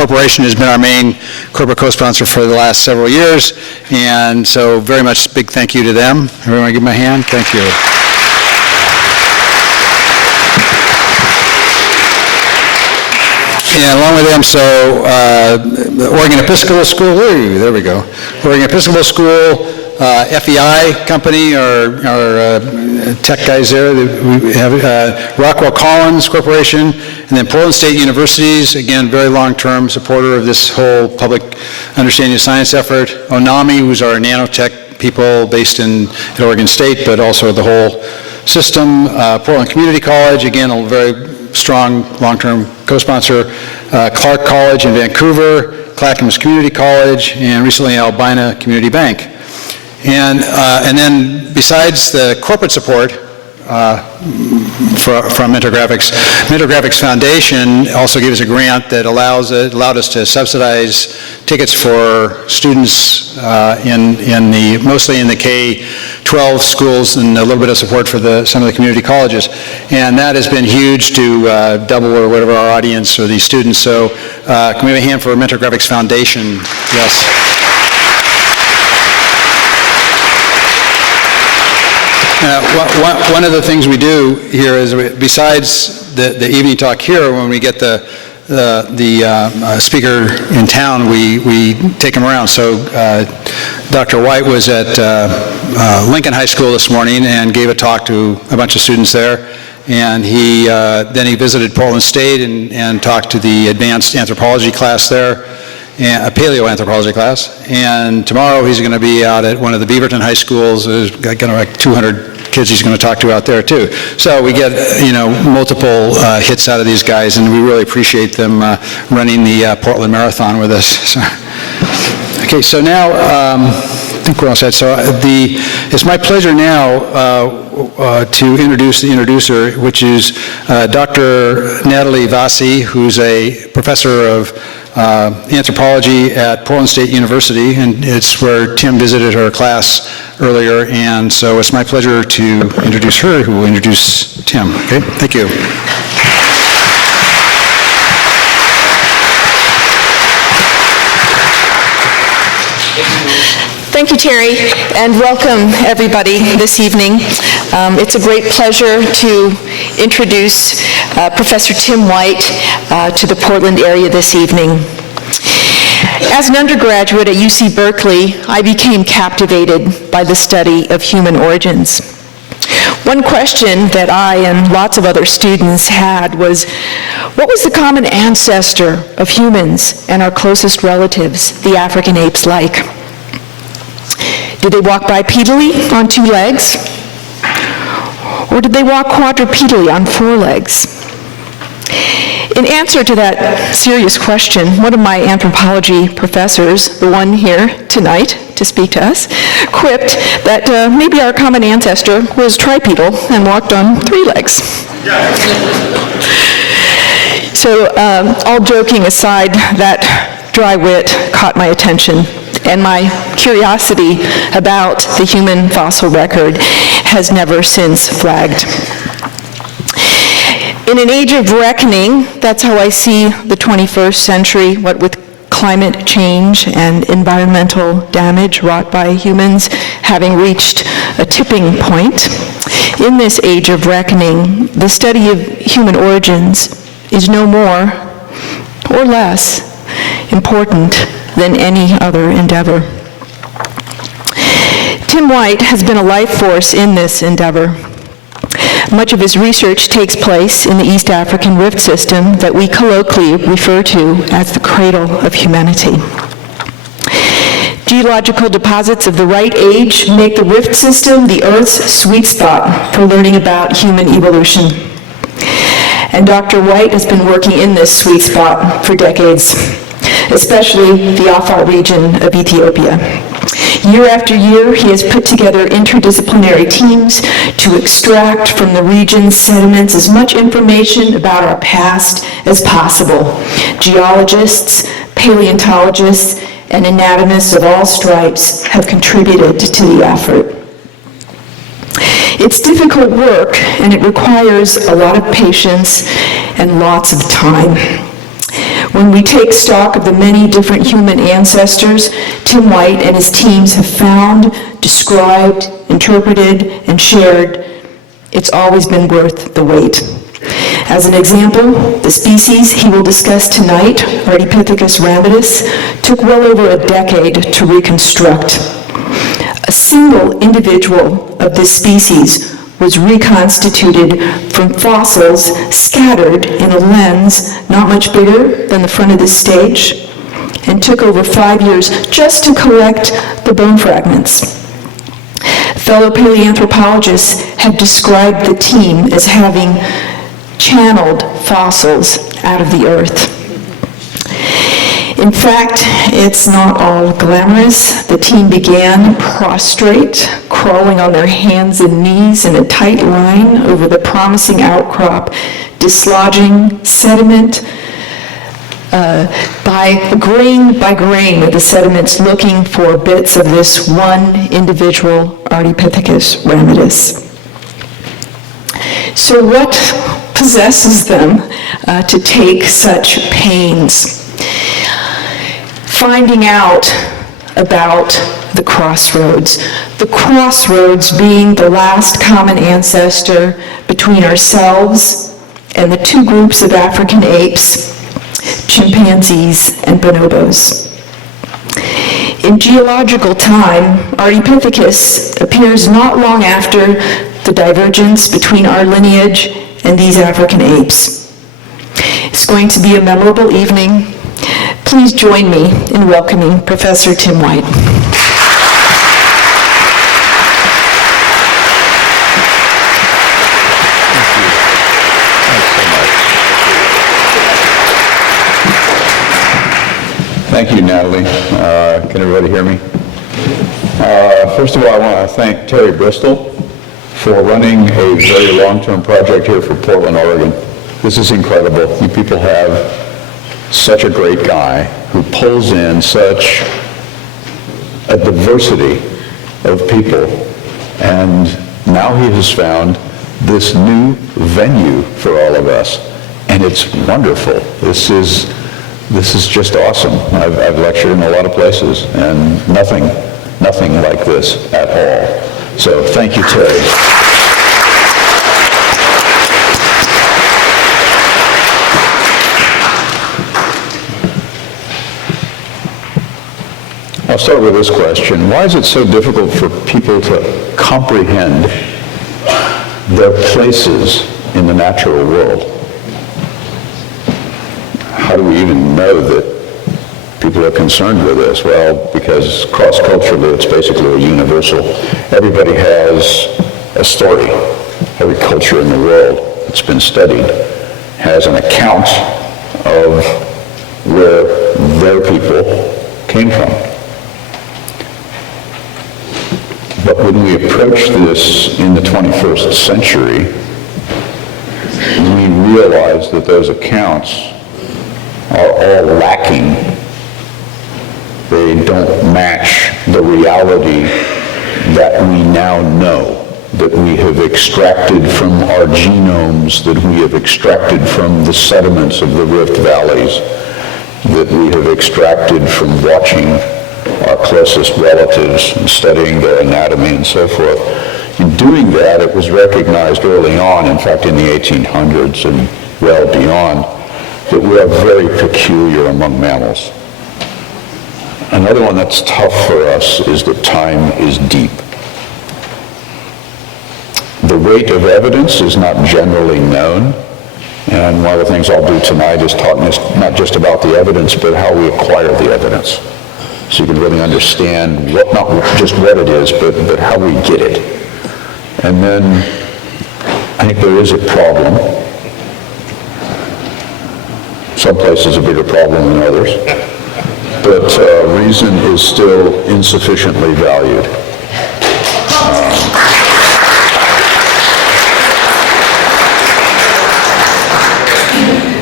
Corporation has been our main corporate co-sponsor for the last several years, and so very much big thank you to them. Everyone give them a hand. Thank you. And along with them, so Oregon Episcopal School, there we go. Oregon Episcopal School, FEI company, our tech guys there. We have Rockwell Collins Corporation, and then Portland State Universities, again, very long-term supporter of this whole public understanding of science effort. ONAMI, who's our nanotech people based at Oregon State, but also the whole system. Portland Community College, again, a very strong long-term co-sponsor. Clark College in Vancouver, Clackamas Community College, and recently Albina Community Bank. And then besides the corporate support from Mentor Foundation also gave us a grant that allowed us to subsidize tickets for students mostly in the K-12 schools, and a little bit of support for some of the community colleges. And that has been huge to double or whatever our audience or these students. So can we have a hand for Mentor Graphics Foundation? Yes. One of the things we do here is, besides the evening talk here, when we get the speaker in town, we take him around. So Dr. White was at Lincoln High School this morning and gave a talk to a bunch of students there. And then he visited Portland State and talked to the advanced anthropology class there, and a paleoanthropology class. And tomorrow he's going to be out at one of the Beaverton High Schools. There's like 200 kids he's going to talk to out there too. So we get multiple hits out of these guys, and we really appreciate them running the Portland Marathon with us. So, okay, so now I think we're all set. So it's my pleasure now to introduce the introducer, which is Dr. Natalie Vassi, who's a professor of anthropology at Portland State University, and it's where Tim visited her class earlier, and so it's my pleasure to introduce her, who will introduce Tim. Okay, thank you. Thank you, Terry, and welcome everybody this evening. It's a great pleasure to introduce Professor Tim White to the Portland area this evening. As an undergraduate at UC Berkeley, I became captivated by the study of human origins. One question that I and lots of other students had was, what was the common ancestor of humans and our closest relatives, the African apes, like? Did they walk bipedally on 2 legs? Or did they walk quadrupedally on 4 legs? In answer to that serious question, one of my anthropology professors, the one here tonight to speak to us, quipped that maybe our common ancestor was tripedal and walked on 3 legs. So all joking aside, that dry wit caught my attention, and my curiosity about the human fossil record has never since flagged. In an age of reckoning, that's how I see the 21st century, what with climate change and environmental damage wrought by humans having reached a tipping point. In this age of reckoning, the study of human origins is no more or less important than any other endeavor. Tim White has been a life force in this endeavor. Much of his research takes place in the East African rift system that we colloquially refer to as the cradle of humanity. Geological deposits of the right age make the rift system the Earth's sweet spot for learning about human evolution. And Dr. White has been working in this sweet spot for decades, especially the Afar region of Ethiopia. Year after year, he has put together interdisciplinary teams to extract from the region's sediments as much information about our past as possible. Geologists, paleontologists, and anatomists of all stripes have contributed to the effort. It's difficult work, and it requires a lot of patience and lots of time. When we take stock of the many different human ancestors Tim White and his teams have found, described, interpreted, and shared, it's always been worth the wait. As an example, the species he will discuss tonight, Ardipithecus ramicus, took well over a decade to reconstruct. A single individual of this species was reconstituted from fossils scattered in a lens not much bigger than the front of this stage, and took over 5 years just to collect the bone fragments. Fellow paleoanthropologists have described the team as having channeled fossils out of the earth. In fact, it's not all glamorous. The team began prostrate, crawling on their hands and knees in a tight line over the promising outcrop, dislodging sediment by grain of the sediments, looking for bits of this one individual Ardipithecus ramicus. So what possesses them to take such pains? Finding out about the crossroads being the last common ancestor between ourselves and the two groups of African apes, chimpanzees and bonobos. In geological time, Ardipithecus appears not long after the divergence between our lineage and these African apes. It's going to be a memorable evening. Please join me in welcoming Professor Tim White. Thank you, Natalie. Can everybody hear me? First of all, I want to thank Terry Bristol for running a very long-term project here for Portland, Oregon. This is incredible. You people have such a great guy who pulls in such a diversity of people, and now he has found this new venue for all of us, and it's wonderful. This is just awesome. I've lectured in a lot of places, and nothing like this at all. So thank you, Terry. I'll start with this question. Why is it so difficult for people to comprehend their places in the natural world? How do we even know that people are concerned with this? Well, because cross-culturally it's basically a universal. Everybody has a story. Every culture in the world that's been studied has an account of where their people came from. But when we approach this in the 21st century, we realize that those accounts are all lacking. They don't match the reality that we now know, that we have extracted from our genomes, that we have extracted from the sediments of the rift valleys, that we have extracted from watching our closest relatives and studying their anatomy and so forth. In doing that, it was recognized early on, in fact in the 1800s and well beyond, that we are very peculiar among mammals. Another one that's tough for us is that time is deep. The weight of evidence is not generally known, and one of the things I'll do tonight is talk not just about the evidence, but how we acquire the evidence. So you can really understand not just what it is, but how we get it. And then I think there is a problem. Some places a bigger problem than others. But reason is still insufficiently valued.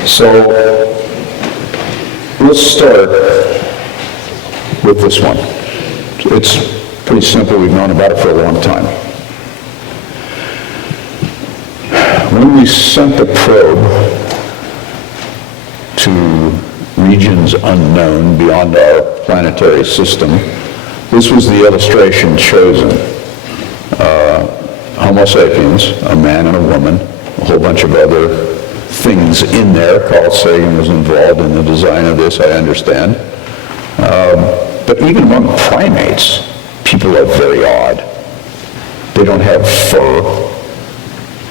So let's start with this one. It's pretty simple. We've known about it for a long time. When we sent the probe to regions unknown beyond our planetary system. This was the illustration chosen. Homo sapiens, a man and a woman, a whole bunch of other things in there. Carl Sagan was involved in the design of this, I understand. But even among primates, people are very odd. They don't have fur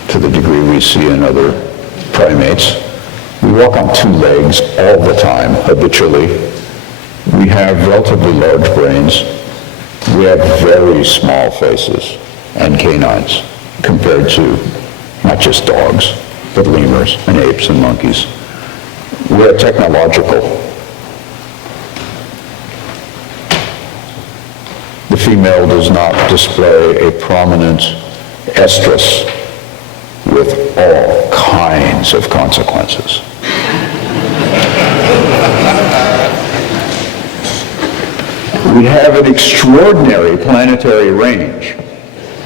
to the degree we see in other primates. We walk on two legs all the time, habitually. We have relatively large brains. We have very small faces and canines compared to not just dogs, but lemurs and apes and monkeys. We're technological. The female does not display a prominent estrus with all kinds of consequences. We have an extraordinary planetary range.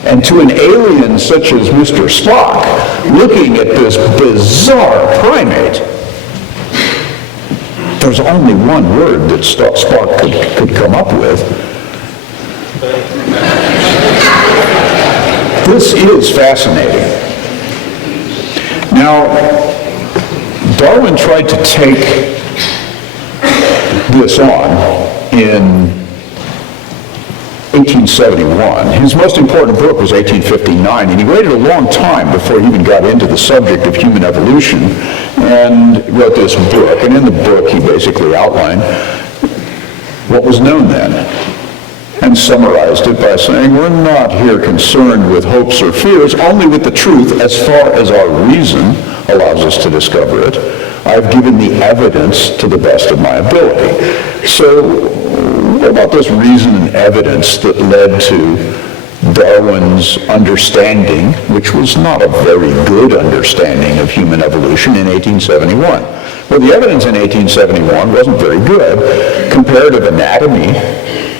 And to an alien such as Mr. Spock, looking at this bizarre primate, there's only one word that Spock could come up with. This is fascinating. Now, Darwin tried to take this on in 1871. His most important book was 1859, and he waited a long time before he even got into the subject of human evolution and wrote this book. And in the book, he basically outlined what was known then and summarized it by saying, we're not here concerned with hopes or fears, only with the truth as far as our reason allows us to discover it. I've given the evidence to the best of my ability. So what about this reason and evidence that led to Darwin's understanding, which was not a very good understanding of human evolution in 1871? Well, the evidence in 1871 wasn't very good. Comparative anatomy,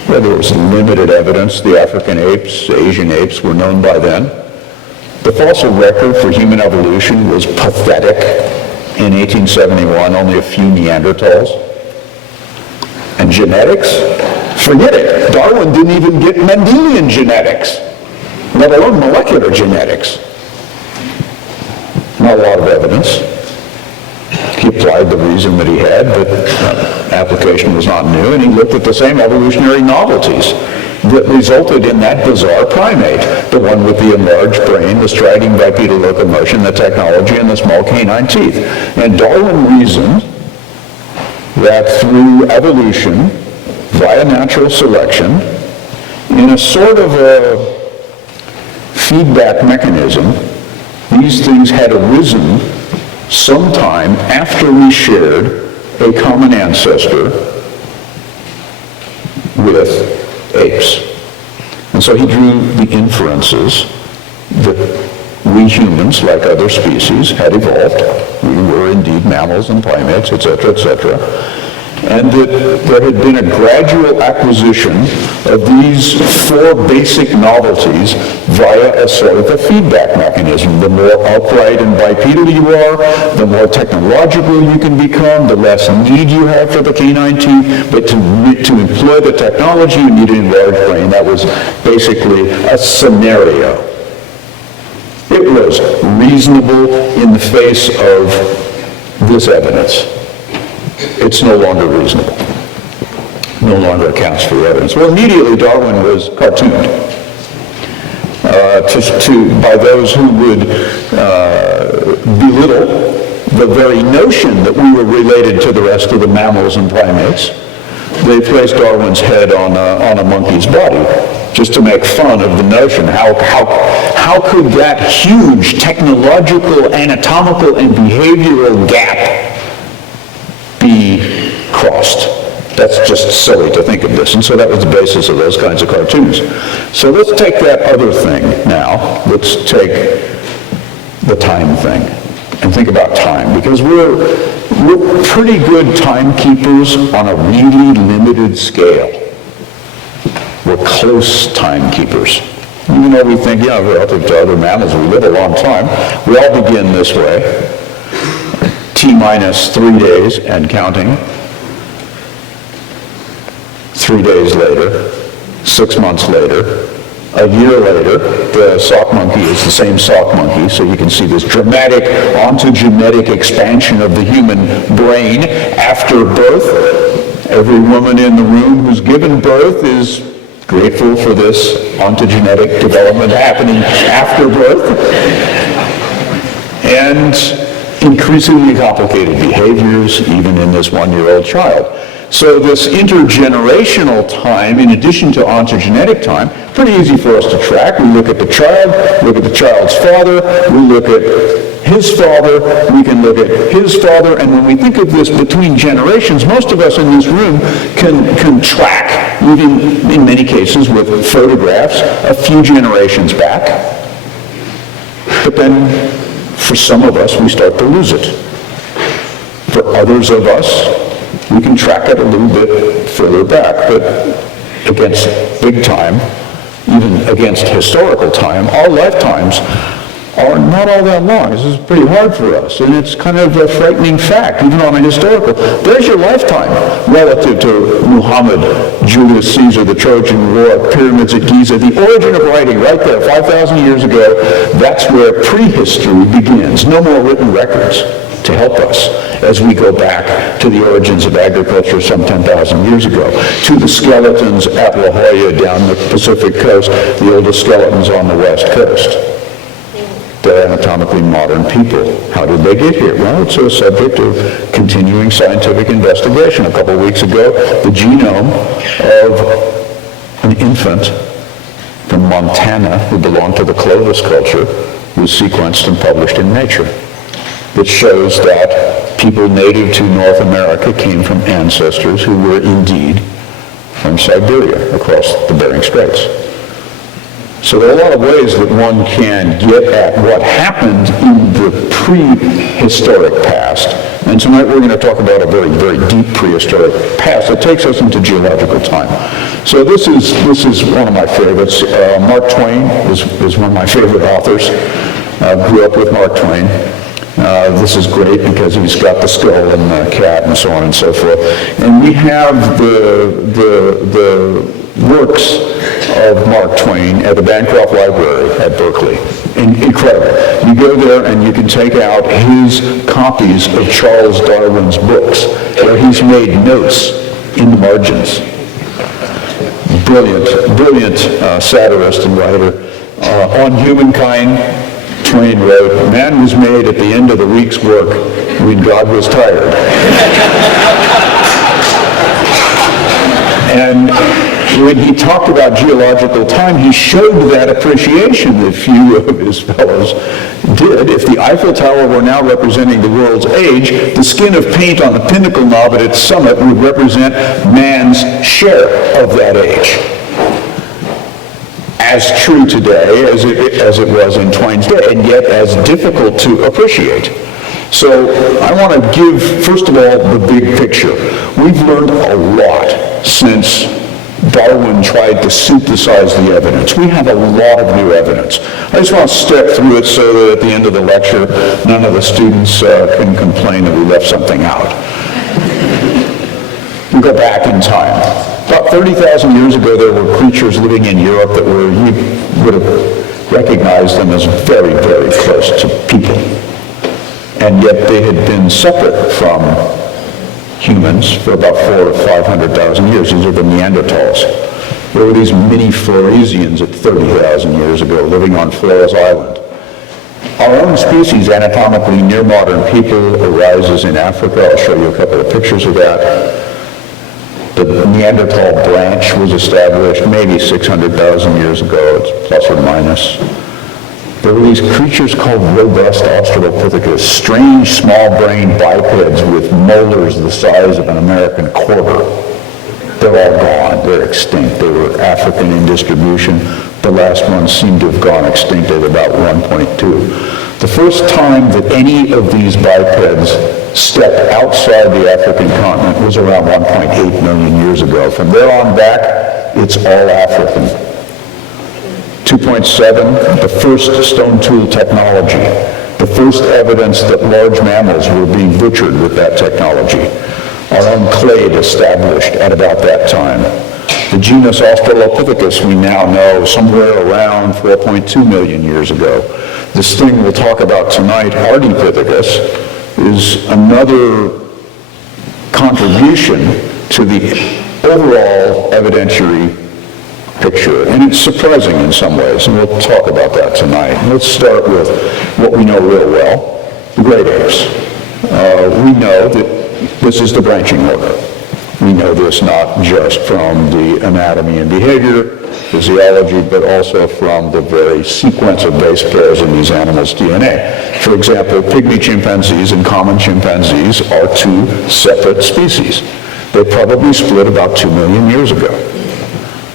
where there was limited evidence, the African apes, Asian apes were known by then. The fossil record for human evolution was pathetic in 1871, only a few Neanderthals. And genetics? Forget it. Darwin didn't even get Mendelian genetics, let alone molecular genetics. Not a lot of evidence. He applied the reason that he had, but application was not new, and he looked at the same evolutionary novelties that resulted in that bizarre primate, the one with the enlarged brain, the striding bipedal locomotion, the technology, and the small canine teeth. And Darwin reasoned that through evolution, via natural selection, in a sort of a feedback mechanism, these things had arisen sometime after we shared a common ancestor with apes. And so he drew the inferences that we humans, like other species, had evolved. We were indeed mammals and primates, etc., etc. And that there had been a gradual acquisition of these four basic novelties via a sort of a feedback mechanism. The more upright and bipedal you are, the more technological you can become, the less need you have for the canine teeth. But to employ the technology, you need an enlarged brain. That was basically a scenario. It was reasonable in the face of this evidence. It's no longer reasonable. No longer accounts for the evidence. Well, immediately Darwin was cartooned by those who would belittle the very notion that we were related to the rest of the mammals and primates. They placed Darwin's head on a monkey's body just to make fun of the notion. How could that huge technological, anatomical, and behavioral gap be crossed? That's just silly to think of this. And so that was the basis of those kinds of cartoons. So let's take that other thing now. Let's take the time thing and think about time, because we're pretty good timekeepers on a really limited scale. We're close timekeepers. Even though we think, relative to other mammals, we live a long time, we all begin this way. T-minus 3 days and counting. 3 days later, 6 months later, a year later, the sock monkey is the same sock monkey, so you can see this dramatic ontogenetic expansion of the human brain after birth. Every woman in the room who's given birth is grateful for this ontogenetic development happening after birth. And increasingly complicated behaviors, even in this 1-year-old child. So this intergenerational time, in addition to ontogenetic time, pretty easy for us to track. We look at the child, look at the child's father, we look at his father, we can look at his father, and when we think of this between generations, most of us in this room can track, even in many cases with photographs, a few generations back. But then, for some of us, we start to lose it. For others of us, we can track it a little bit further back, but against big time, even against historical time, our lifetimes are not all that long. This is pretty hard for us, and it's kind of a frightening fact, even on a historical. There's your lifetime relative to Muhammad, Julius Caesar, the Trojan War, pyramids at Giza, the origin of writing right there, 5,000 years ago. That's where prehistory begins. No more written records to help us as we go back to the origins of agriculture some 10,000 years ago, to the skeletons at La Jolla down the Pacific coast, the oldest skeletons on the west coast. They're anatomically modern people. How did they get here? Well, it's a subject of continuing scientific investigation. A couple of weeks ago, the genome of an infant from Montana who belonged to the Clovis culture was sequenced and published in Nature. That shows that people native to North America came from ancestors who were indeed from Siberia across the Bering Straits. So there are a lot of ways that one can get at what happened in the prehistoric past. And tonight we're going to talk about a very, very deep prehistoric past that takes us into geological time. So this is one of my favorites. Mark Twain is one of my favorite authors. Grew up with Mark Twain. This is great because he's got the skull and the cat and so on and so forth. And we have the works of Mark Twain at the Bancroft Library at Berkeley. Incredible. You go there and you can take out his copies of Charles Darwin's books where he's made notes in the margins. Brilliant satirist and writer. On Humankind, Twain wrote, "Man was made at the end of the week's work when God was tired." And when he talked about geological time, he showed that appreciation that few of his fellows did. If the Eiffel Tower were now representing the world's age, the skin of paint on the pinnacle knob at its summit would represent man's share of that age. As true today as it was in Twain's day, and yet as difficult to appreciate. So I want to give, first of all, the big picture. We've learned a lot since Darwin tried to synthesize the evidence. We have a lot of new evidence. I just want to step through it so that at the end of the lecture, none of the students can complain that we left something out. We go back in time. About 30,000 years ago, there were creatures living in Europe that you would have recognized them as very, very close to people. And yet they had been separate from humans for about 400,000 to 500,000 years. These are the Neanderthals. There were these mini Floresians at 30,000 years ago living on Flores Island. Our own species, anatomically near modern people, arises in Africa. I'll show you a couple of pictures of that. The Neanderthal branch was established maybe 600,000 years ago, it's plus or minus. There were these creatures called robust Ardipithecus, strange small-brained bipeds with molars the size of an American quarter. They're all gone, they're extinct. They were African in distribution. The last ones seem to have gone extinct at about 1.2. The first time that any of these bipeds stepped outside the African continent was around 1.8 million years ago. From there on back, it's all African. 2.7, the first stone tool technology, the first evidence that large mammals were being butchered with that technology. Our own clade established at about that time. The genus Ardipithecus we now know somewhere around 4.2 million years ago. This thing we'll talk about tonight, Ardipithecus, is another contribution to the overall evidentiary picture, and it's surprising in some ways, and we'll talk about that tonight. Let's start with what we know real well, the great apes. We know that this is the branching order. We know this not just from the anatomy and behavior, physiology, but also from the very sequence of base pairs in these animals' DNA. For example, pygmy chimpanzees and common chimpanzees are two separate species. They probably split about 2 million years ago.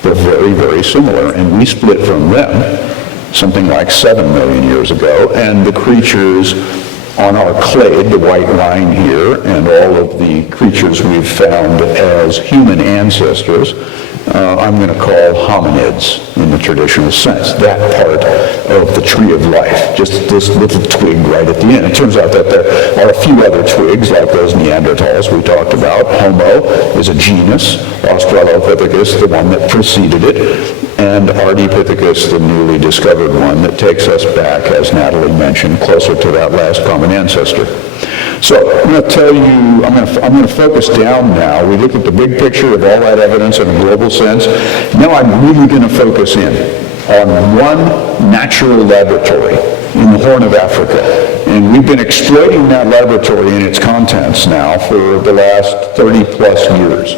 They're very, very similar, and we split from them something like 7 million years ago, and the creatures on our clade, the white line here, and all of the creatures we've found as human ancestors, I'm going to call hominids in the traditional sense, that part of the tree of life, just this little twig right at the end. It turns out that there are a few other twigs, like those Neanderthals we talked about. Homo is a genus, Australopithecus, the one that preceded it, and Ardipithecus, the newly discovered one that takes us back, as Natalie mentioned, closer to that last common ancestor. So I'm going to tell you, I'm going to focus down now. We looked at the big picture of all that evidence in a global sense. Now I'm really going to focus in on one natural laboratory in the Horn of Africa. And we've been exploiting that laboratory and its contents now for the last 30 plus years.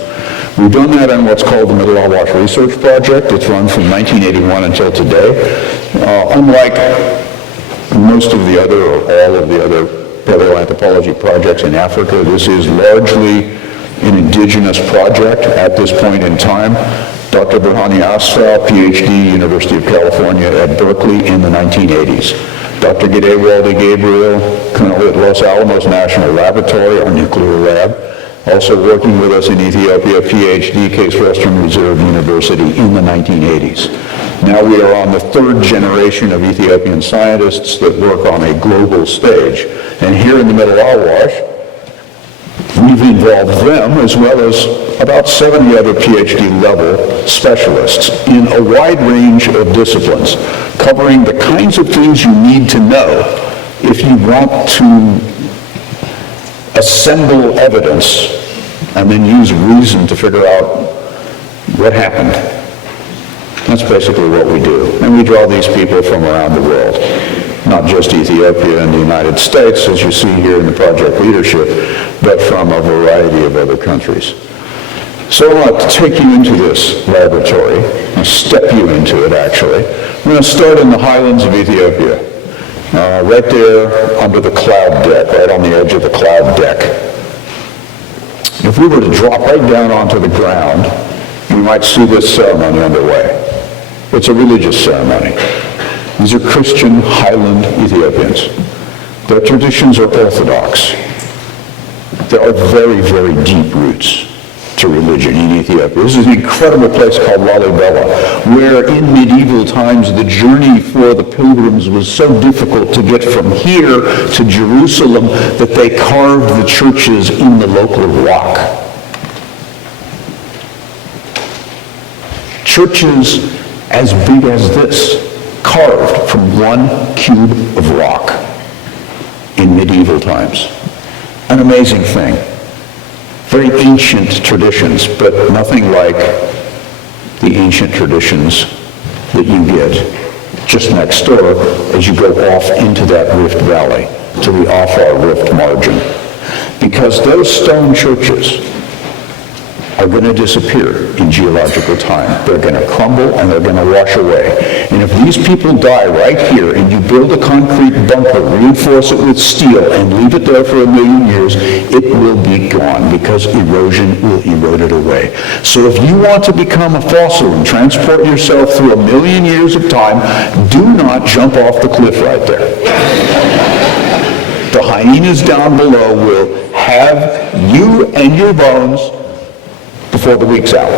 We've done that on what's called the Middle Awash Research Project. It's run from 1981 until today. Unlike most of the other, or all of the other paleoanthropology projects in Africa, this is largely an indigenous project at this point in time. Dr. Burhani Asfal, PhD, University of California at Berkeley in the 1980s. Dr. Gidewalde Gabriel, currently at Los Alamos National Laboratory, our nuclear lab. Also working with us in Ethiopia, PhD, Case Western Reserve University in the 1980s. Now we are on the third generation of Ethiopian scientists that work on a global stage. And here in the Middle Awash, we've involved them as well as about 70 other PhD level specialists in a wide range of disciplines, covering the kinds of things you need to know if you want to assemble evidence and then use reason to figure out what happened. That's basically what we do. And we draw these people from around the world, not just Ethiopia and the United States, as you see here in the project leadership, but from a variety of other countries. So I want to take you into this laboratory, and step you into it actually. I'm going to start in the highlands of Ethiopia. Right there under the cloud deck, right on the edge of the cloud deck. If we were to drop right down onto the ground, we might see this ceremony underway. It's a religious ceremony. These are Christian highland Ethiopians. Their traditions are orthodox. There are very, very deep roots to religion in Ethiopia. This is an incredible place called Lalibela, where in medieval times the journey for the pilgrims was so difficult to get from here to Jerusalem that they carved the churches in the local rock. Churches as big as this, carved from one cube of rock in medieval times. An amazing thing. Very ancient traditions, but nothing like the ancient traditions that you get just next door as you go off into that Rift Valley, to the Afar Rift margin. Because those stone churches are going to disappear in geological time. They're going to crumble and they're going to wash away. And if these people die right here and you build a concrete bunker, reinforce it with steel, and leave it there for 1,000,000 years, it will be gone because erosion will erode it away. So if you want to become a fossil and transport yourself through 1,000,000 years of time, do not jump off the cliff right there. The hyenas down below will have you and your bones before the week's out.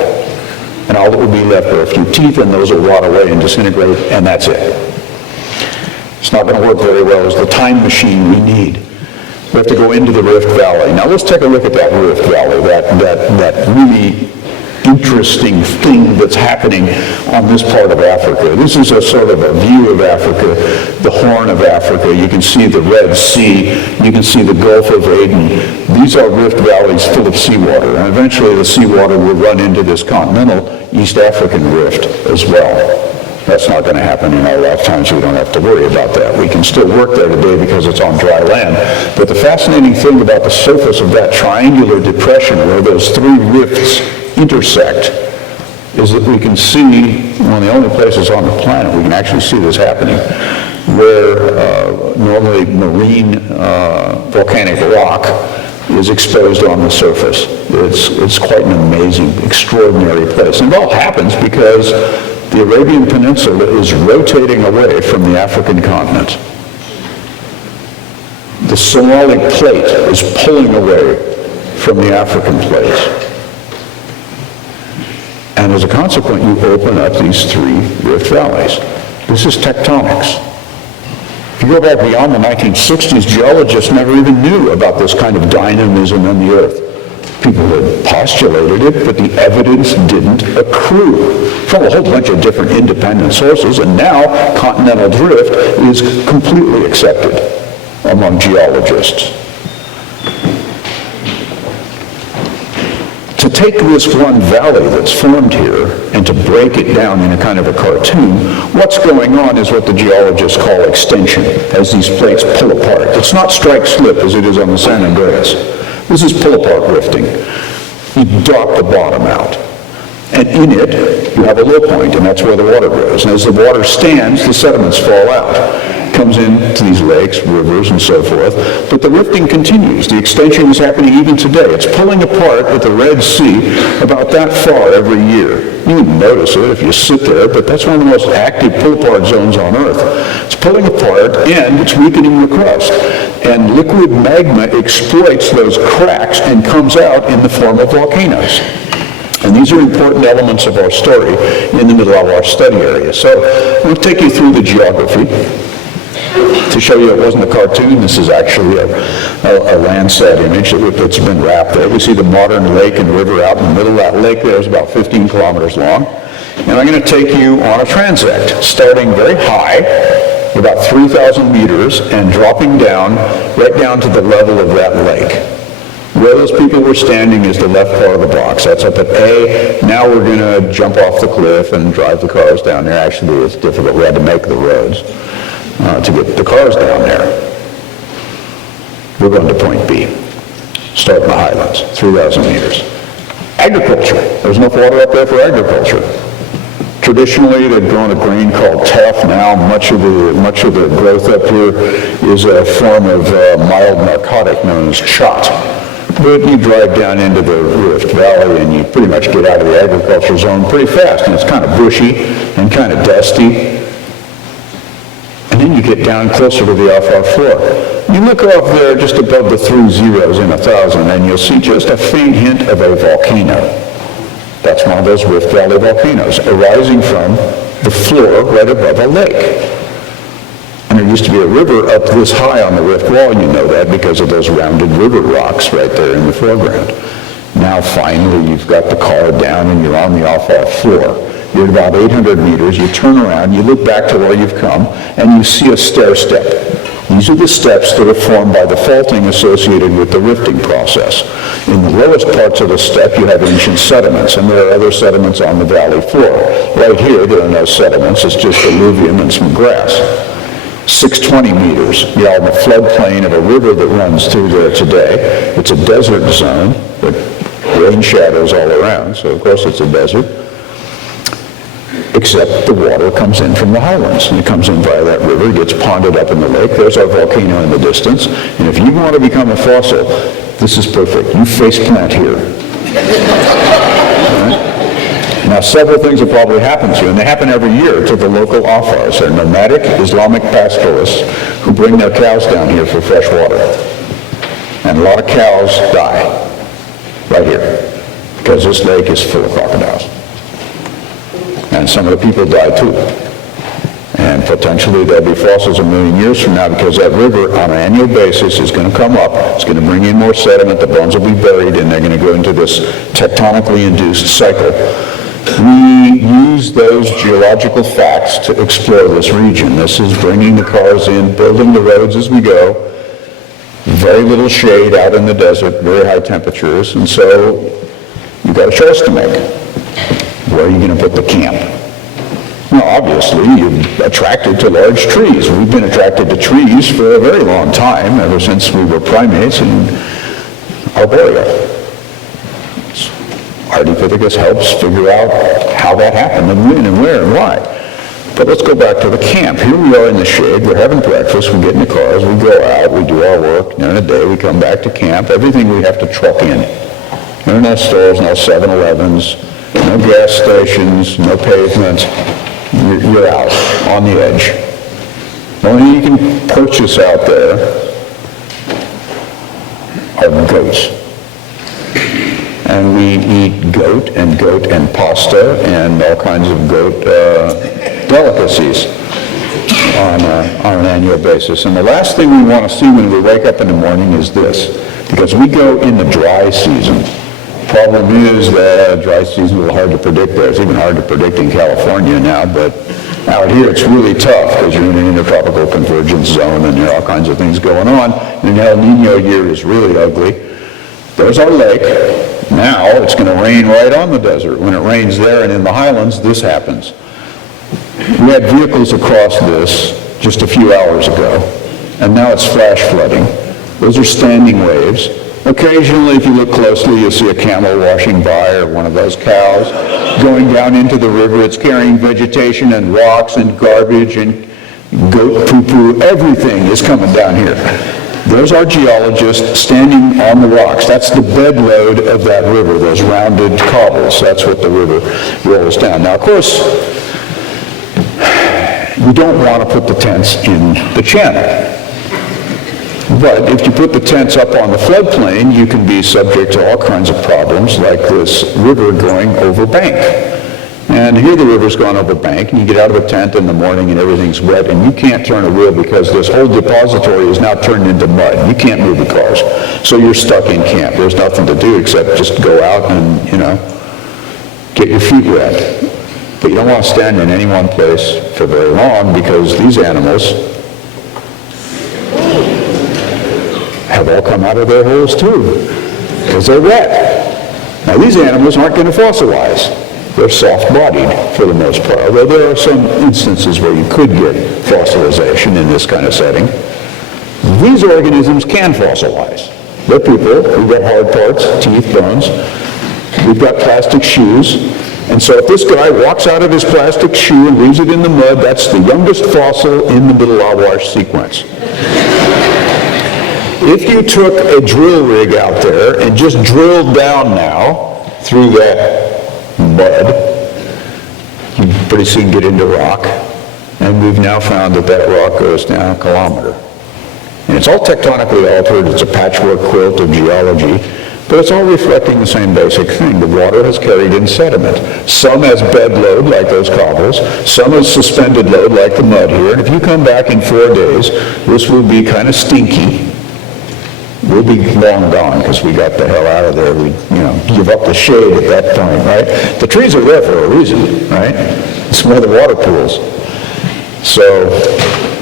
And all that will be left are a few teeth, and those will rot away and disintegrate, and that's it. It's not going to work very well as the time machine we need. We have to go into the Rift Valley. Now let's take a look at that Rift Valley, that really interesting thing that's happening on this part of Africa. This is a sort of a view of Africa, the Horn of Africa. You can see the Red Sea. You can see the Gulf of Aden. These are rift valleys full of seawater, and eventually the seawater will run into this continental East African rift as well. That's not going to happen in our lifetimes. We don't have to worry about that. We can still work there today because it's on dry land. But the fascinating thing about the surface of that triangular depression where those three rifts intersect is that we can see, one of the only places on the planet we can actually see this happening, where normally marine volcanic rock is exposed on the surface. It's quite an amazing, extraordinary place. And it all happens because the Arabian Peninsula is rotating away from the African continent. The Somali plate is pulling away from the African plate. And as a consequence, you open up these three rift valleys. This is tectonics. If you go back beyond the 1960s, geologists never even knew about this kind of dynamism in the Earth. People had postulated it, but the evidence didn't accrue from a whole bunch of different independent sources, and now continental drift is completely accepted among geologists. To take this one valley that's formed here and to break it down in a kind of a cartoon, what's going on is what the geologists call extension, as these plates pull apart. It's not strike-slip as it is on the San Andreas. This is pull-apart rifting. You drop the bottom out. And in it, you have a low point, and that's where the water goes. And as the water stands, the sediments fall out. It comes into these lakes, rivers, and so forth. But the rifting continues. The extension is happening even today. It's pulling apart at the Red Sea about that far every year. You wouldn't notice it if you sit there, but that's one of the most active pull-apart zones on Earth. It's pulling apart, and it's weakening the crust. And liquid magma exploits those cracks and comes out in the form of volcanoes. And these are important elements of our story in the middle of our study area. So I'm going to take you through the geography to show you it wasn't a cartoon. This is actually a Landsat image that's been wrapped there. We see the modern lake and river out in the middle. That lake there is about 15 kilometers long. And I'm going to take you on a transect, starting very high, about 3,000 meters, and dropping down, right down to the level of that lake. Where those people were standing is the left part of the box. That's up at A. Now we're going to jump off the cliff and drive the cars down there. Actually, it's difficult. We had to make the roads to get the cars down there. We're going to point B. Start in the highlands, 3,000 meters. Agriculture. There's enough water up there for agriculture. Traditionally, they've grown a grain called teff. Now, much of the growth up here is a form of mild narcotic known as chot. But you drive down into the Rift Valley and you pretty much get out of the agriculture zone pretty fast, and it's kind of bushy and kind of dusty. And then you get down closer to the Afar floor. You look off there just above the 3 zeros in 1,000, and you'll see just a faint hint of a volcano. That's one of those Rift Valley volcanoes arising from the floor right above a lake. And there used to be a river up this high on the rift wall. You know that because of those rounded river rocks right there in the foreground. Now finally you've got the car down and you're on the Afar floor. You're at about 800 meters. You turn around, you look back to where you've come, and you see a stair step. These are the steps that are formed by the faulting associated with the rifting process. In the lowest parts of the step, you have ancient sediments, and there are other sediments on the valley floor. Right here, there are no sediments. It's just alluvium and some grass. 620 meters, you're on the floodplain of a river that runs through there today. It's a desert zone, but rain shadows all around, so of course it's a desert. Except the water comes in from the highlands, and it comes in via that river, gets ponded up in the lake. There's our volcano in the distance, and if you want to become a fossil, this is perfect. You faceplant here. Right? Now, several things have probably happened to you, and they happen every year to the local Afars. They're nomadic Islamic pastoralists who bring their cows down here for fresh water. And a lot of cows die right here because this lake is full of crocodiles. And some of the people die too. And potentially there'll be fossils a million years from now because that river on an annual basis is going to come up. It's going to bring in more sediment. The bones will be buried and they're going to go into this tectonically induced cycle. We use those geological facts to explore this region. This is bringing the cars in, building the roads as we go. Very little shade out in the desert, very high temperatures, and so you've got a choice to make. Where are you going to put the camp? Now, obviously, you're attracted to large trees. We've been attracted to trees for a very long time, ever since we were primates in Arborea. Ardipithecus helps figure out how that happened and when and where and why. But let's go back to the camp. Here we are in the shade. We're having breakfast. We get in the cars. We go out. We do our work. During the day, we come back to camp. Everything we have to truck in. There are no stores, no 7-Elevens, no gas stations, no pavement. You're out on the edge. The only thing you can purchase out there are goats. And we eat goat and pasta and all kinds of goat delicacies on an annual basis. And the last thing we want to see when we wake up in the morning is this, because we go in the dry season. Problem is that dry season is a little hard to predict there. It's even hard to predict in California now, but out here it's really tough because you're in an intertropical convergence zone and there are all kinds of things going on. And an El Nino year is really ugly. There's our lake. Now it's going to rain right on the desert. When it rains there and in the highlands, this happens. We had vehicles across this just a few hours ago, and now it's flash flooding. Those are standing waves. Occasionally, if you look closely, you'll see a camel washing by or one of those cows going down into the river. It's carrying vegetation and rocks and garbage and goat poo-poo. Everything is coming down here. There's our geologist standing on the rocks. That's the bedload of that river, those rounded cobbles. That's what the river rolls down. Now, of course, you don't want to put the tents in the channel. But if you put the tents up on the floodplain, you can be subject to all kinds of problems like this river going over bank. And here the river's gone over bank, and you get out of the tent in the morning and everything's wet, and you can't turn a wheel because this whole depository is now turned into mud. You can't move the cars. So you're stuck in camp. There's nothing to do except just go out and, get your feet wet. But you don't want to stand in any one place for very long because these animals have all come out of their holes too, because they're wet. Now these animals aren't going to fossilize. They're soft-bodied for the most part, although there are some instances where you could get fossilization in this kind of setting. These organisms can fossilize. They're people. We've got hard parts, teeth, bones. We've got plastic shoes. And so if this guy walks out of his plastic shoe and leaves it in the mud, that's the youngest fossil in the Middle Awash sequence. If you took a drill rig out there and just drilled down now through that mud, you pretty soon get into rock. And we've now found that that rock goes down a kilometer. And it's all tectonically altered. It's a patchwork quilt of geology. But it's all reflecting the same basic thing. The water has carried in sediment. Some as bed load, like those cobbles. Some as suspended load, like the mud here. And if you come back in 4 days, this will be kind of stinky. We'll be long gone because we got the hell out of there. We, give up the shade at that point, right? The trees are there for a reason, right? It's where the water pools. So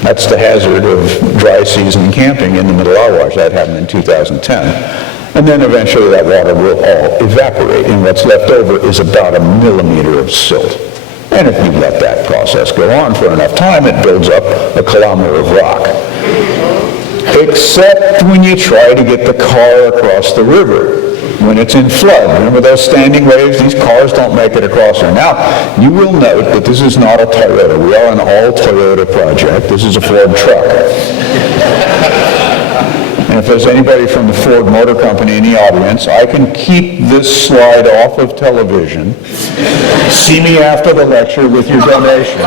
that's the hazard of dry season camping in the Middle Awash. That happened in 2010. And then eventually that water will all evaporate, and what's left over is about 1 millimeter of silt. And if you let that process go on for enough time, it builds up 1 kilometer of rock. Except when you try to get the car across the river, when it's in flood. Remember those standing waves? These cars don't make it across there. Now, you will note that this is not a Toyota. We are an all-Toyota project. This is a Ford truck. And if there's anybody from the Ford Motor Company in the audience, I can keep this slide off of television. See me after the lecture with your donation.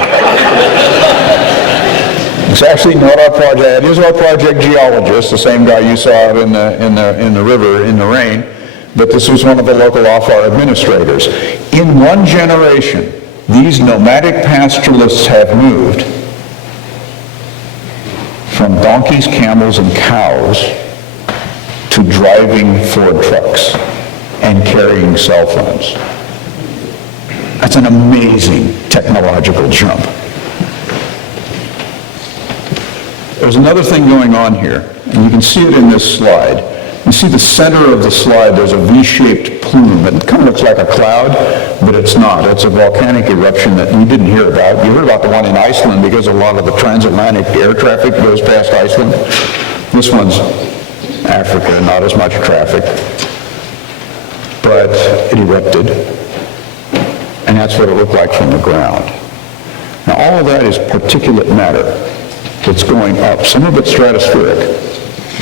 It's actually not our project. It is our project geologist, the same guy you saw out in the river in the rain. But this was one of the local Afar administrators. In 1 generation, these nomadic pastoralists have moved from donkeys, camels, and cows to driving Ford trucks and carrying cell phones. That's an amazing technological jump. There's another thing going on here, and you can see it in this slide. You see the center of the slide, there's a V-shaped plume. It kind of looks like a cloud, but it's not. It's a volcanic eruption that you didn't hear about. You heard about the one in Iceland because a lot of the transatlantic air traffic goes past Iceland. This one's Africa, not as much traffic. But it erupted, and that's what it looked like from the ground. Now all of that is particulate matter that's going up. Some of it's stratospheric.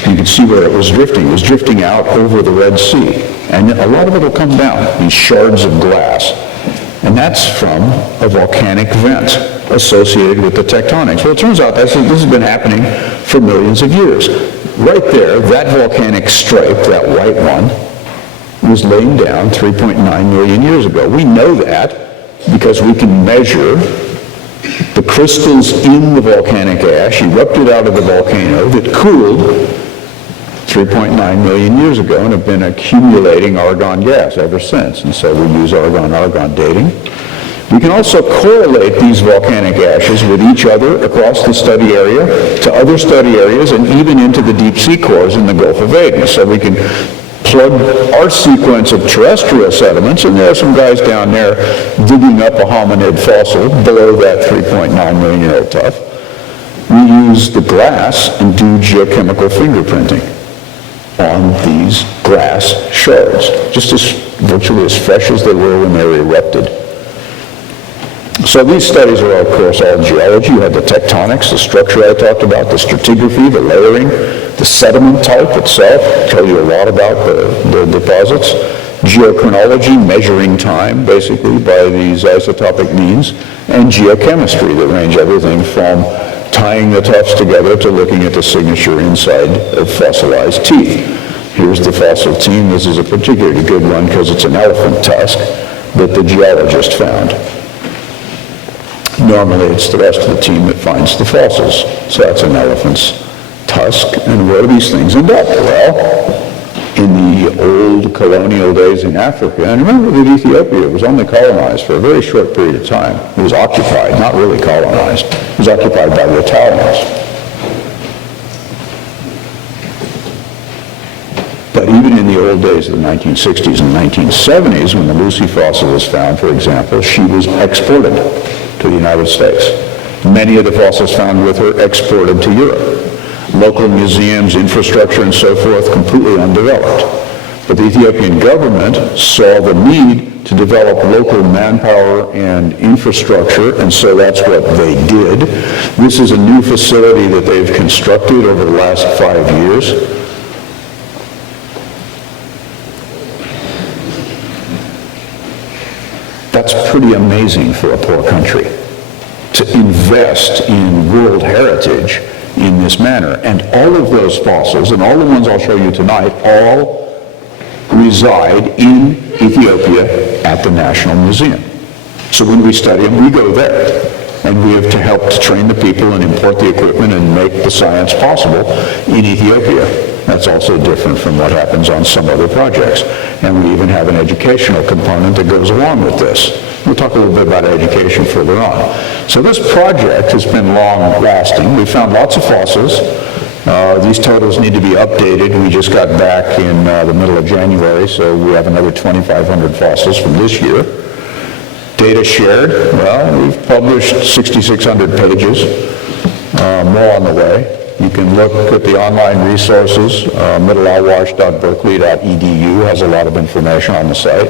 You can see where it was drifting. It was drifting out over the Red Sea. And a lot of it will come down, these shards of glass. And that's from a volcanic vent associated with the tectonics. Well, it turns out this has been happening for millions of years. Right there, that volcanic stripe, that white one, was laying down 3.9 million years ago. We know that because we can measure the crystals in the volcanic ash erupted out of the volcano that cooled 3.9 million years ago and have been accumulating argon gas ever since. And so we use argon-argon dating. We can also correlate these volcanic ashes with each other across the study area to other study areas and even into the deep sea cores in the Gulf of Aden. So we can plug our sequence of terrestrial sediments, and there are some guys down there digging up a hominid fossil below that 3.9 million year old tuff. We use the glass and do geochemical fingerprinting on these glass shards, just as virtually as fresh as they were when they were erupted. So these studies are, of course, all geology. You have the tectonics, the structure I talked about, the stratigraphy, the layering, the sediment type itself, tell you a lot about the deposits. Geochronology, measuring time, basically, by these isotopic means, and geochemistry that range everything from tying the tuffs together to looking at the signature inside of fossilized teeth. Here's the fossil team. This is a particularly good one because it's an elephant tusk that the geologist found. Normally, it's the rest of the team that finds the fossils. So that's an elephant's tusk. And where do these things end up? Well, in the old colonial days in Africa, and remember that Ethiopia was only colonized for a very short period of time. It was occupied, not really colonized. It was occupied by the Italians. But even in the old days of the 1960s and 1970s, when the Lucy fossil was found, for example, she was exported to the United States. Many of the fossils found with her exported to Europe. Local museums, infrastructure, and so forth, completely undeveloped. But the Ethiopian government saw the need to develop local manpower and infrastructure, and so that's what they did. This is a new facility that they've constructed over the last 5 years. That's pretty amazing for a poor country to invest in world heritage in this manner. And all of those fossils, and all the ones I'll show you tonight, all reside in Ethiopia at the National Museum. So when we study them, we go there. And we have to help to train the people and import the equipment and make the science possible in Ethiopia. That's also different from what happens on some other projects. And we even have an educational component that goes along with this. We'll talk a little bit about education further on. So this project has been long-lasting. We found lots of fossils. These totals need to be updated. We just got back in the middle of January, so we have another 2,500 fossils from this year. Data shared, well, we've published 6,600 pages, more on the way. You can look at the online resources. middleoutwash.berkeley.edu has a lot of information on the site.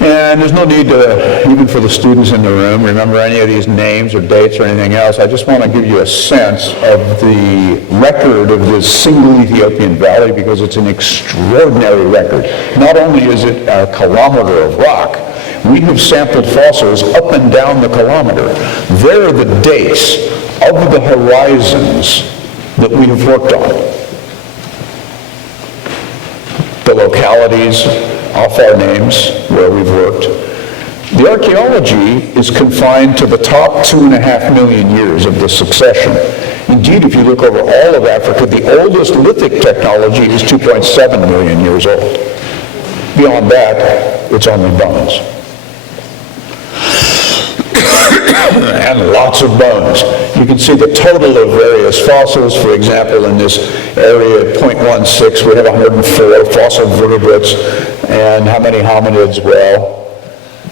And there's no need to, even for the students in the room, remember any of these names or dates or anything else. I just want to give you a sense of the record of this single Ethiopian valley because it's an extraordinary record. Not only is it a kilometer of rock, we have sampled fossils up and down the kilometer. There are the dates of the horizons that we have worked on. The localities, Afar names where we've worked. The archaeology is confined to the top 2.5 million years of the succession. Indeed, if you look over all of Africa, the oldest lithic technology is 2.7 million years old. Beyond that, it's only bones. And lots of bones. You can see the total of various fossils. For example, in this area at 0.16, we have 104 fossil vertebrates. And how many hominids? Well,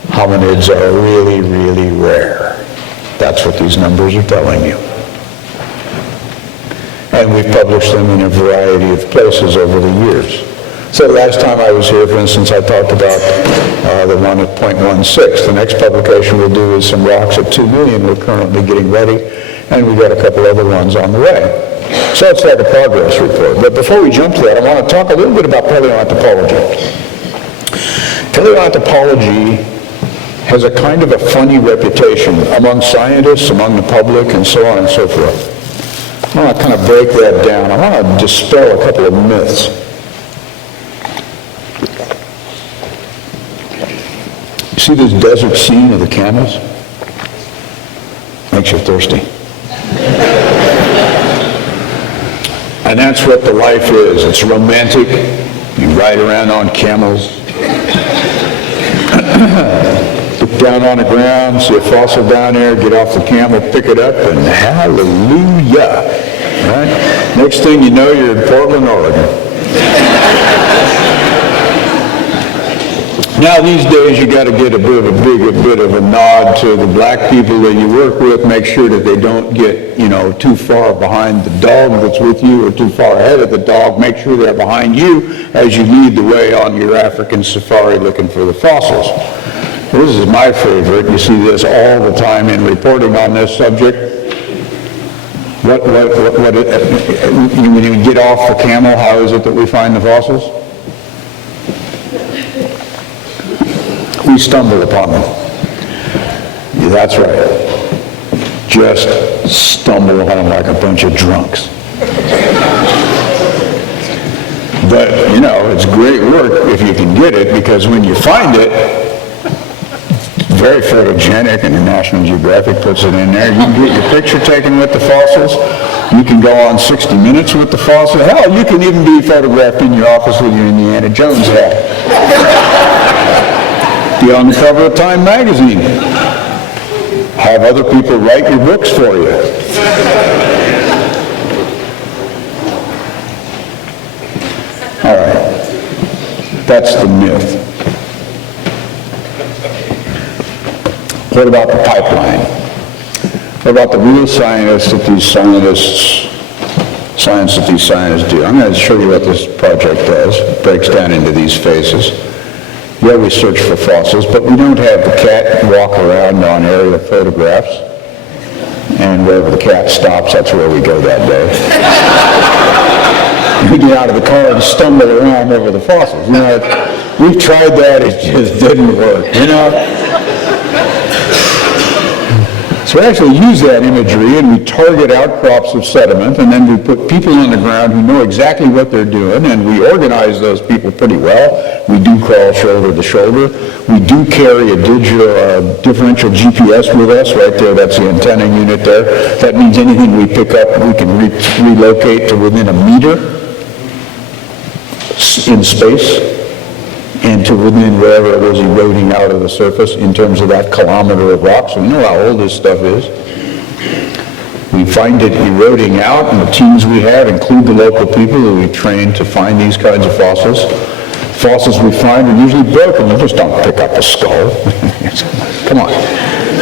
hominids are really, really rare. That's what these numbers are telling you. And we've published them in a variety of places over the years. So last time I was here, for instance, I talked about the one at 0.16. The next publication we'll do is some rocks at 2 million. We're currently getting ready, and we've got a couple other ones on the way. So it's like a progress report. But before we jump to that, I want to talk a little bit about paleoanthropology. Paleoanthropology has a kind of a funny reputation among scientists, among the public, and so on and so forth. I want to kind of break that down. I want to dispel a couple of myths. See this desert scene of the camels? Makes you thirsty. And that's what the life is. It's romantic. You ride around on camels. Look down on the ground, see a fossil down there, get off the camel, pick it up, and hallelujah. Right? Next thing you know, you're in Portland, Oregon. Now these days you got to get a bit of a nod to the black people that you work with. Make sure that they don't get, too far behind the dog that's with you or too far ahead of the dog. Make sure they're behind you as you lead the way on your African safari looking for the fossils. This is my favorite. You see this all the time in reporting on this subject. When you get off the camel, how is it that we find the fossils? We stumble upon them. Yeah, that's right. Just stumble upon them like a bunch of drunks. But, it's great work if you can get it, because when you find it, very photogenic, and the National Geographic puts it in there. You can get your picture taken with the fossils. You can go on 60 Minutes with the fossil. Hell, you can even be photographed in your office with your Indiana Jones hat. Be on the cover of Time magazine. Have other people write your books for you. All right. That's the myth. What about the pipeline? What about the real science that these scientists do? I'm going to show you what this project does. It breaks down into these phases. Yeah, we search for fossils, but we don't have the cat walk around on aerial photographs. And wherever the cat stops, that's where we go that day. We get out of the car and stumble around over the fossils. We've tried that, it just didn't work, So we actually use that imagery, and we target outcrops of sediment, and then we put people on the ground who know exactly what they're doing, and we organize those people pretty well. We do crawl shoulder to shoulder. We do carry a digital differential GPS with us right there. That's the antenna unit there. That means anything we pick up, we can relocate to within a meter in space, and to within wherever it was eroding out of the surface in terms of that kilometer of rock. So we know how old this stuff is. We find it eroding out, and the teams we have include the local people that we train to find these kinds of fossils. Fossils we find are usually broken. You just don't pick up a skull. Come on.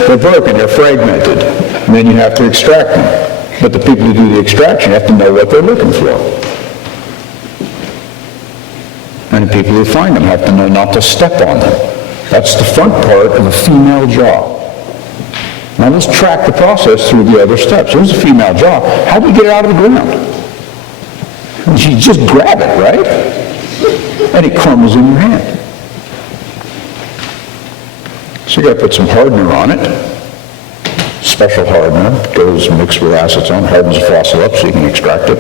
They're broken, they're fragmented, and then you have to extract them. But the people who do the extraction have to know what they're looking for. And the people who find them have to know not to step on them. That's the front part of a female jaw. Now let's track the process through the other steps. Here's a female jaw. How do we get it out of the ground? You just grab it, right? And it crumbles in your hand. So you got to put some hardener on it. Special hardener. Goes mixed with acetone, hardens the fossil up so you can extract it.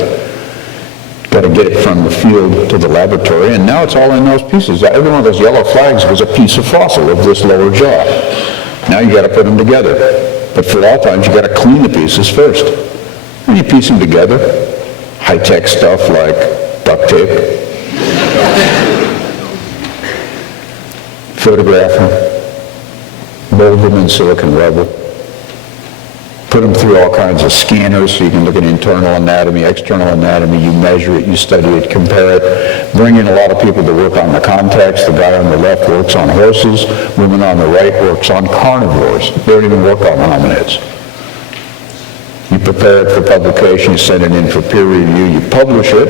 Got to get it from the field to the laboratory, and now it's all in those pieces. Every one of those yellow flags was a piece of fossil of this lower jaw. Now you got to put them together. But for all times, you got to clean the pieces first. And you piece them together, high-tech stuff like duct tape, photograph them, mold them in silicon rubber, put them through all kinds of scanners so you can look at internal anatomy, external anatomy, you measure it, you study it, compare it, bring in a lot of people to work on the context. The guy on the left works on horses, woman on the right works on carnivores. They don't even work on hominids. You prepare it for publication, you send it in for peer review, you publish it,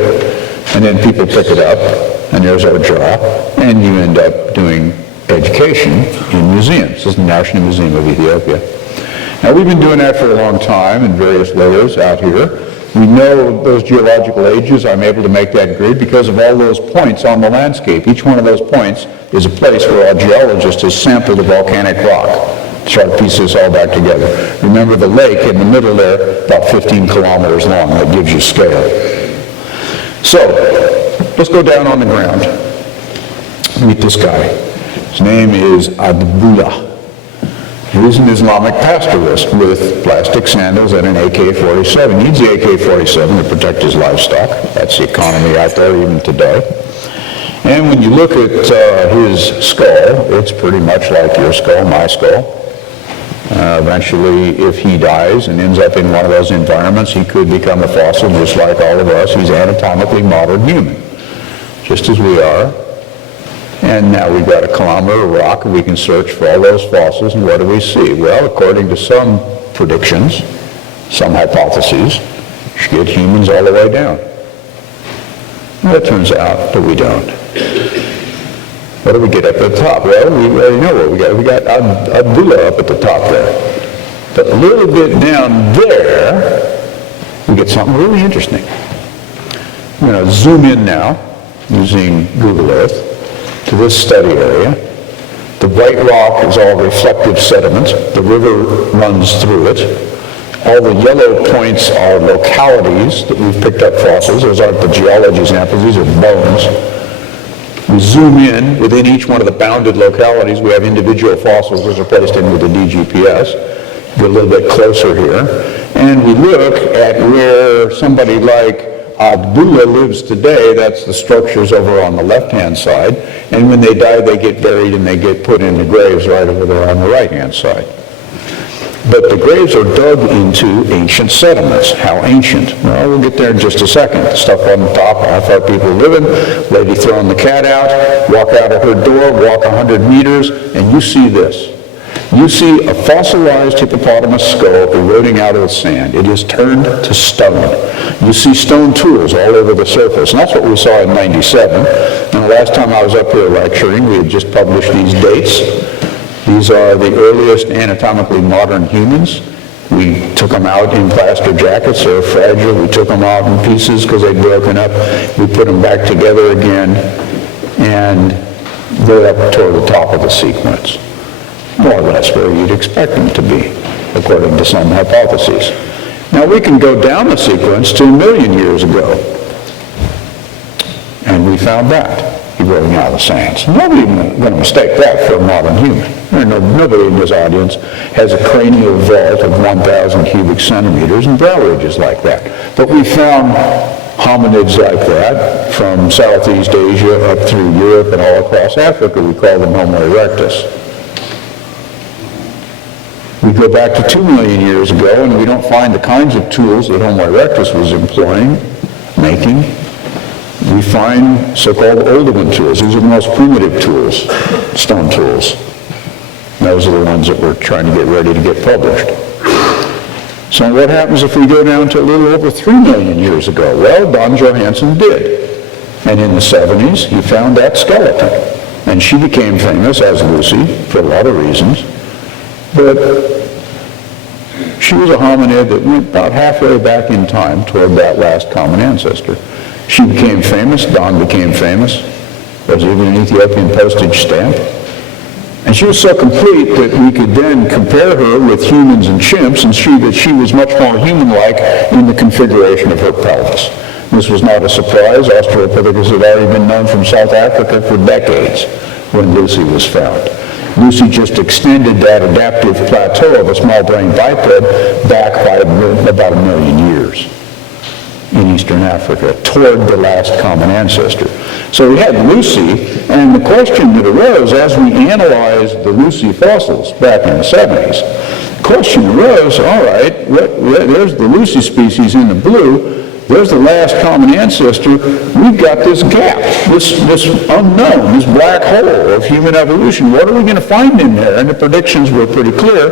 and then people pick it up, and there's our job, and you end up doing education in museums. This is the National Museum of Ethiopia. Now, we've been doing that for a long time in various layers out here. We know those geological ages. I'm able to make that grid because of all those points on the landscape. Each one of those points is a place where a geologist has sampled the volcanic rock to try to piece this all back together. Remember the lake in the middle there, about 15 kilometers long. That gives you scale. So, let's go down on the ground. Meet this guy. His name is Abdullah. He's an Islamic pastoralist with plastic sandals and an AK-47. He needs the AK-47 to protect his livestock. That's the economy out there even today. And when you look at his skull, it's pretty much like your skull, my skull. Eventually, if he dies and ends up in one of those environments, he could become a fossil just like all of us. He's anatomically modern human, just as we are. And now we've got a kilometer of rock, and we can search for all those fossils, and what do we see? Well, according to some predictions, some hypotheses, you should get humans all the way down. Well, it turns out that we don't. What do we get up at the top? Well, we already know what we got. We got Abdullah up at the top there. But a little bit down there, we get something really interesting. I'm going to zoom in now using Google Earth to this study area. The white rock is all reflective sediment. The river runs through it. All the yellow points are localities that we've picked up fossils. Those aren't the geology samples, these are bones. We zoom in. Within each one of the bounded localities, we have individual fossils which are placed in with the DGPS. Get a little bit closer here. And we look at where somebody like Abdullah lives today. That's the structures over on the left-hand side. And when they die, they get buried and they get put in the graves right over there on the right-hand side. But the graves are dug into ancient sediments. How ancient? Well, we'll get there in just a second. The stuff on the top, how far people are living, lady throwing the cat out, walk out of her door, walk 100 meters, and you see this. You see a fossilized hippopotamus skull eroding out of the sand. It is turned to stone. You see stone tools all over the surface, and that's what we saw in '97. And the last time I was up here lecturing, we had just published these dates. These are the earliest anatomically modern humans. We took them out in plaster jackets. They're fragile. We took them out in pieces because they'd broken up. We put them back together again, and they're up toward the top of the sequence. More or less where you'd expect them to be, according to some hypotheses. Now we can go down the sequence to 1 million years ago, and we found that eroding out of the sands. Nobody's going to mistake that for a modern human. Nobody in this audience has a cranial vault of 1,000 cubic centimeters and brow ridges like that. But we found hominids like that from Southeast Asia up through Europe and all across Africa. We call them Homo erectus. We go back to 2 million years ago, and we don't find the kinds of tools that Homo erectus was making. We find so-called Oldowan tools. These are the most primitive tools, stone tools. Those are the ones that we're trying to get ready to get published. So what happens if we go down to a little over 3 million years ago? Well, Don Johanson did. And in the 70s, he found that skeleton. And she became famous as Lucy for a lot of reasons. But she was a hominid that went about halfway back in time toward that last common ancestor. She became famous. Don became famous. There's even an Ethiopian postage stamp. And she was so complete that we could then compare her with humans and chimps and see that she was much more human-like in the configuration of her pelvis. This was not a surprise. Ardipithecus had already been known from South Africa for decades when Lucy was found. Lucy just extended that adaptive plateau of a small brain biped back by about 1 million years in eastern Africa toward the last common ancestor. So we had Lucy, and the question that arose as we analyzed the Lucy fossils back in the 70s, the question arose, all right, there's the Lucy species in the blue, there's the last common ancestor, we've got this gap, this unknown, this black hole of human evolution. What are we going to find in there? And the predictions were pretty clear.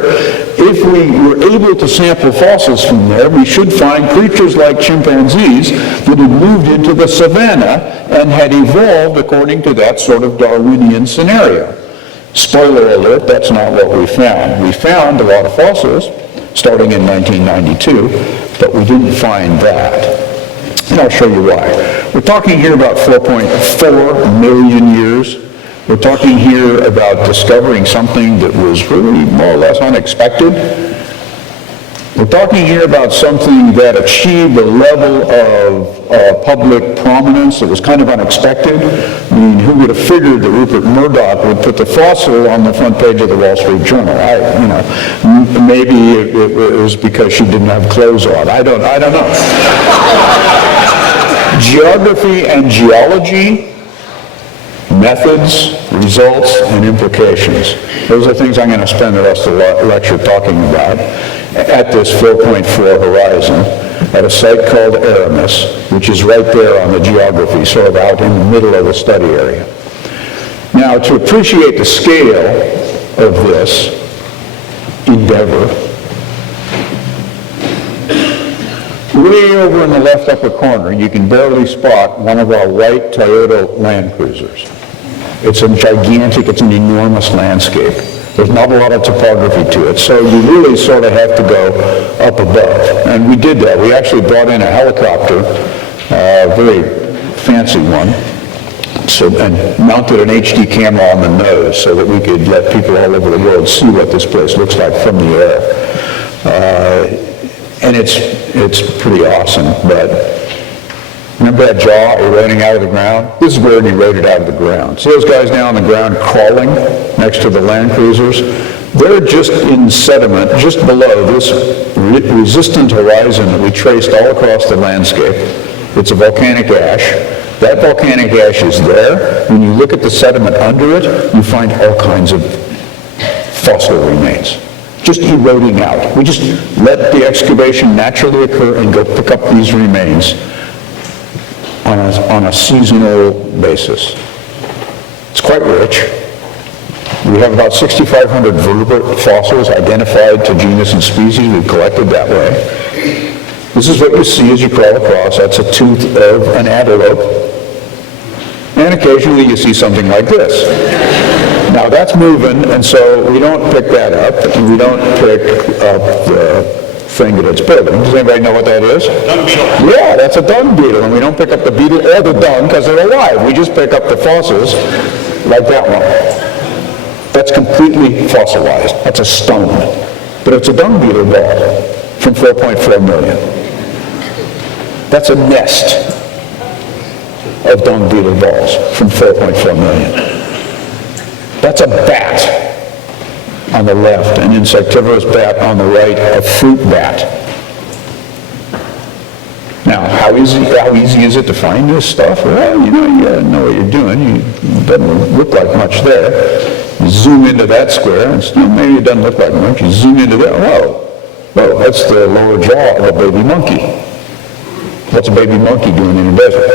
If we were able to sample fossils from there, we should find creatures like chimpanzees that had moved into the savanna and had evolved according to that sort of Darwinian scenario. Spoiler alert, that's not what we found. We found a lot of fossils starting in 1992, but we didn't find that. And I'll show you why. We're talking here about 4.4 million years. We're talking here about discovering something that was really more or less unexpected. We're talking here about something that achieved a level of public prominence that was kind of unexpected. I mean, who would have figured that Rupert Murdoch would put the fossil on the front page of the Wall Street Journal? Maybe it was because she didn't have clothes on. I don't know. Geography and geology, methods, results, and implications. Those are things I'm going to spend the rest of the lecture talking about at this 4.4 horizon at a site called Aramis, which is right there on the geography, sort of out in the middle of the study area. Now, to appreciate the scale of this endeavor, way over in the left upper corner, you can barely spot one of our white Toyota Land Cruisers. It's a gigantic, it's an enormous landscape. There's not a lot of topography to it, so you really sort of have to go up above. And we did that. We actually brought in a helicopter, a very fancy one, and mounted an HD camera on the nose so that we could let people all over the world see what this place looks like from the air. And it's pretty awesome, but remember that jaw eroding out of the ground? This is where it eroded out of the ground. See those guys down on the ground crawling next to the Land Cruisers? They're just in sediment, just below this resistant horizon that we traced all across the landscape. It's a volcanic ash. That volcanic ash is there. When you look at the sediment under it, you find all kinds of fossil remains, just eroding out. We just let the excavation naturally occur and go pick up these remains on a seasonal basis. It's quite rich. We have about 6,500 vertebrate fossils identified to genus and species we've collected that way. This is what you see as you crawl across. That's a tooth of an antelope. And occasionally you see something like this. Now that's moving, and so we don't pick that up, and we don't pick up the thing that it's building. Does anybody know what that is? Dung beetle. Yeah, that's a dung beetle, and we don't pick up the beetle or the dung because they're alive. We just pick up the fossils like that one. That's completely fossilized. That's a stone. But it's a dung beetle ball from 4.4 million. That's a nest of dung beetle balls from 4.4 million. That's a bat on the left, an insectivorous bat on the right, a fruit bat. Now, how easy is it to find this stuff? Well, you gotta know what you're doing. It doesn't look like much there. You zoom into that square, and still maybe it doesn't look like much. You zoom into that, whoa, that's the lower jaw of a baby monkey. What's a baby monkey doing in a desert?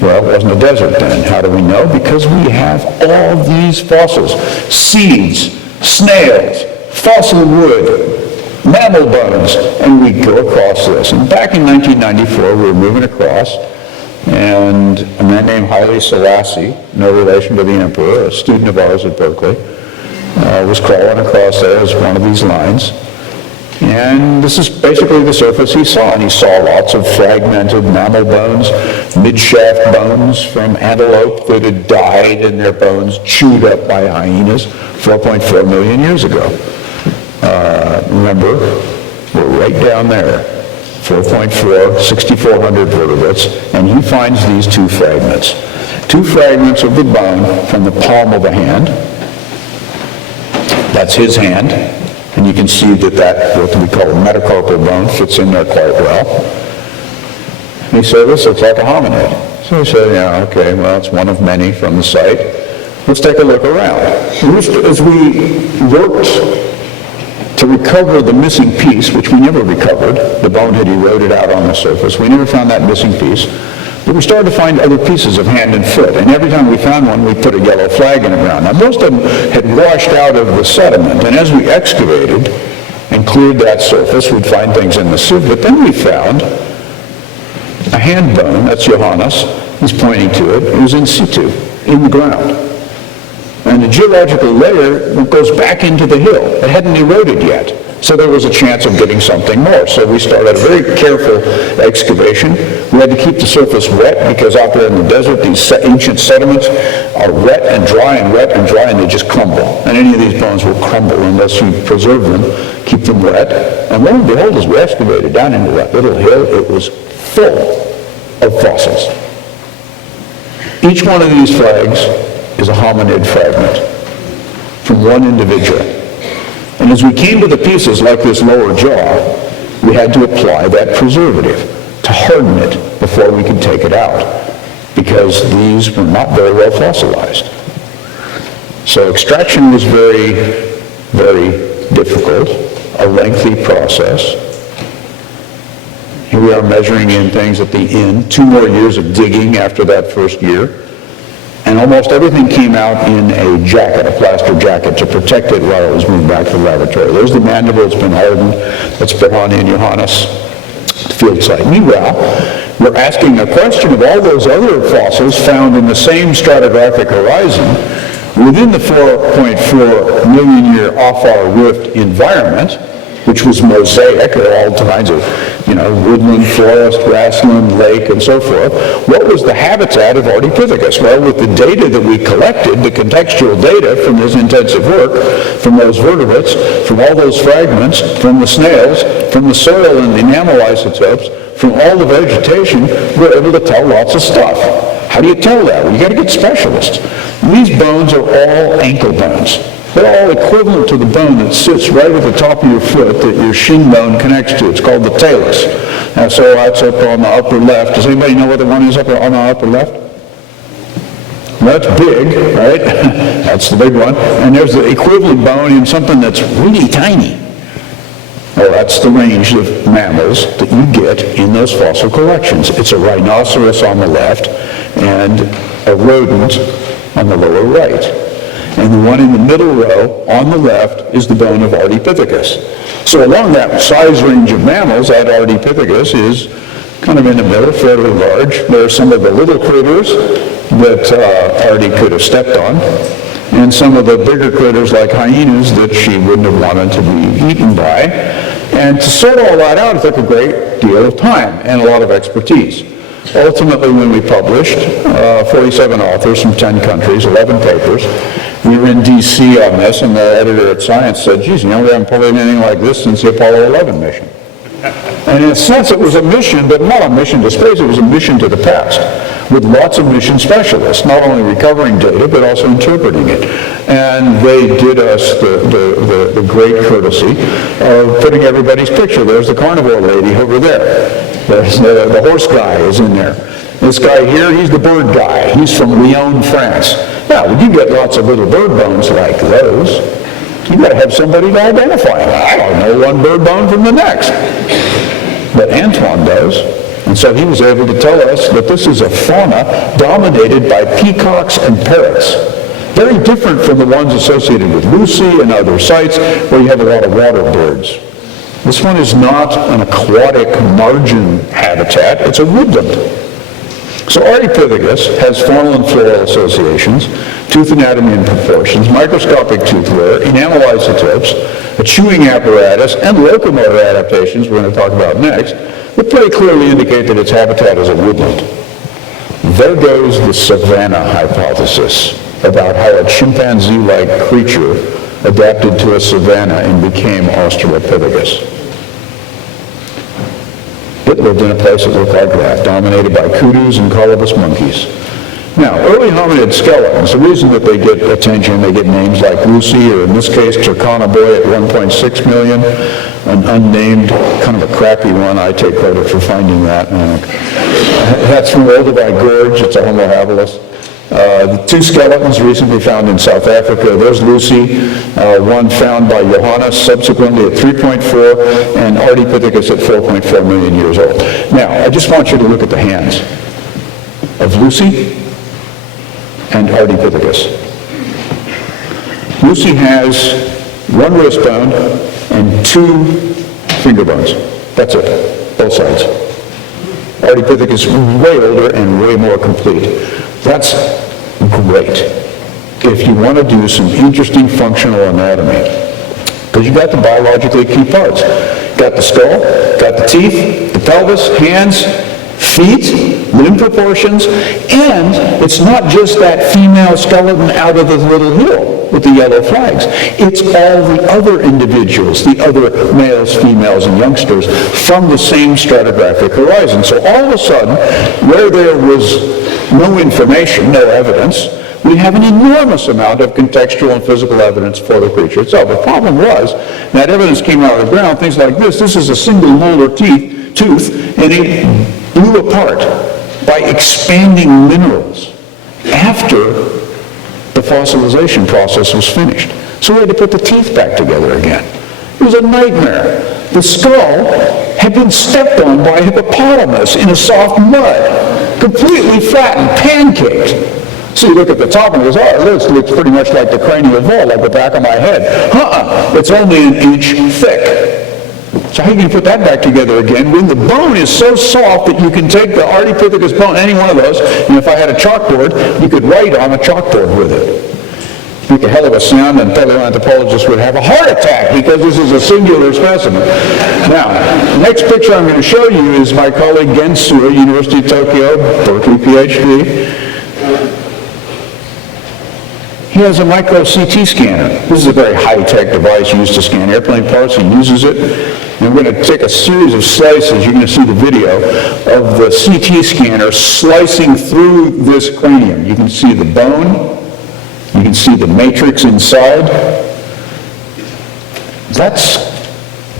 Well, it wasn't a desert then. How do we know? Because we have all these fossils, seeds, snails, fossil wood, mammal bones, and we go across this. And back in 1994, we were moving across, and a man named Haile Selassie, no relation to the emperor, a student of ours at Berkeley, was crawling across there as one of these lines. And this is basically the surface he saw, and he saw lots of fragmented mammal bones, mid-shaft bones from antelope that had died and their bones chewed up by hyenas 4.4 million years ago. Remember, we're right down there, 4.4, 6,400 vertebrates, and he finds these two fragments of the bone from the palm of the hand, That's his hand, and you can see that what we call a metacarpal bone fits in there quite well. And he said, this looks like a hominid. So he said, yeah, okay, well, it's one of many from the site. Let's take a look around. As we worked to recover the missing piece, which we never recovered, the bone had eroded out on the surface, we never found that missing piece, but we started to find other pieces of hand and foot, and every time we found one, we put a yellow flag in the ground. Now, most of them had washed out of the sediment, and as we excavated and cleared that surface, we'd find things in the sieve, but then we found a hand bone, that's Johannes, he's pointing to it, it was in situ, in the ground. And the geological layer goes back into the hill. It hadn't eroded yet. So there was a chance of getting something more. So we started a very careful excavation. We had to keep the surface wet because out there in the desert, these ancient sediments are wet and dry, and they just crumble. And any of these bones will crumble unless you preserve them, keep them wet. And lo and behold, as we excavated down into that little hill, it was full of fossils. Each one of these flags is a hominid fragment from one individual. And as we came to the pieces like this lower jaw, we had to apply that preservative to harden it before we could take it out, because these were not very well fossilized. So extraction was very, very difficult, a lengthy process. Here we are measuring in things at the end, 2 more years of digging after that first year. And almost everything came out in a jacket, a plaster jacket, to protect it while it was moved back to the laboratory. There's the mandible, it's been hardened. That's Berkeley and Johannes, the field site. Meanwhile, we're asking a question of all those other fossils found in the same stratigraphic horizon within the 4.4 million year Afar rift environment, which was mosaic, all kinds of, woodland, forest, grassland, lake, and so forth. What was the habitat of Ardipithecus? Well, with the data that we collected, the contextual data from this intensive work, from those vertebrates, from all those fragments, from the snails, from the soil and the enamel isotopes, from all the vegetation, we're able to tell lots of stuff. How do you tell that? Well, you got to get specialists. These bones are all ankle bones. They're all equivalent to the bone that sits right at the top of your foot that your shin bone connects to. It's called the talus. So that's up on the upper left. Does anybody know what the one is up on the upper left? That's big, right? That's the big one. And there's the equivalent bone in something that's really tiny. Well, that's the range of mammals that you get in those fossil collections. It's a rhinoceros on the left and a rodent on the lower right. And the one in the middle row on the left is the bone of Ardipithecus. So along that size range of mammals, that Ardipithecus is kind of in the middle, fairly large. There are some of the little critters that Ardi could have stepped on, and some of the bigger critters like hyenas that she wouldn't have wanted to be eaten by. And to sort all that out, it took a great deal of time and a lot of expertise. Ultimately, when we published, 47 authors from 10 countries, 11 papers, we were in D.C. on this, and the editor at Science said, geez, we haven't published anything like this since the Apollo 11 mission. And in a sense, it was a mission, but not a mission to space, it was a mission to the past, with lots of mission specialists, not only recovering data, but also interpreting it. And they did us the great courtesy of putting everybody's picture. There's the carnivore lady over there. There's the horse guy is in there. This guy here, he's the bird guy. He's from Lyon, France. Now, when you get lots of little bird bones like those, you've got to have somebody to identify them. I don't know one bird bone from the next. But Antoine does. And so he was able to tell us that this is a fauna dominated by peacocks and parrots. Very different from the ones associated with Lucy and other sites where you have a lot of water birds. This one is not an aquatic margin habitat, it's a woodland. So Ardipithecus has faunal and floral associations, tooth anatomy and proportions, microscopic tooth wear, enamel isotopes, a chewing apparatus, and locomotor adaptations we're going to talk about next, that pretty clearly indicate that its habitat is a woodland. There goes the savanna hypothesis about how a chimpanzee-like creature adapted to a savanna and became Australopithecus. It lived in a place that looked like that, dominated by kudus and colobus monkeys. Now, early hominid skeletons, the reason that they get attention, they get names like Lucy, or in this case, Turkana Boy at 1.6 million, an unnamed, kind of a crappy one. I take credit for finding that. That's from Olduvai Gorge. It's a Homo habilis. The two skeletons recently found in South Africa, there's Lucy, one found by Johannes subsequently at 3.4, and Ardipithecus at 4.4 million years old. Now, I just want you to look at the hands of Lucy and Ardipithecus. Lucy has one wrist bone and two finger bones. That's it, both sides. Ardipithecus way older and way more complete. That's great if you want to do some interesting functional anatomy, because you got the biologically key parts. Got the skull, got the teeth, the pelvis, hands, feet, limb proportions, and it's not just that female skeleton out of the little hill with the yellow flags. It's all the other individuals, the other males, females, and youngsters from the same stratigraphic horizon. So all of a sudden, where there was no information, no evidence, we have an enormous amount of contextual and physical evidence for the creature itself. The problem was that evidence came out of the ground, things like this. This is a single molar tooth, and it blew apart by expanding minerals after the fossilization process was finished. So we had to put the teeth back together again. It was a nightmare. The skull had been stepped on by a hippopotamus in a soft mud, completely flattened, pancaked. So you look at the top and it goes, oh, it looks pretty much like the cranial vault, like the back of my head. It's only an inch thick. So how are you going to put that back together again when the bone is so soft that you can take the Ardipithecus bone, any one of those, and if I had a chalkboard, you could write on a chalkboard with it. Make a hell of a sound, and paleoanthropologists would have a heart attack because this is a singular specimen. Now, the next picture I'm going to show you is my colleague Gensu, University of Tokyo, Berkeley PhD. He has a micro CT scanner. This is a very high-tech device used to scan airplane parts. He uses it. And we're going to take a series of slices. You're going to see the video of the CT scanner slicing through this cranium. You can see the bone. You can see the matrix inside. That's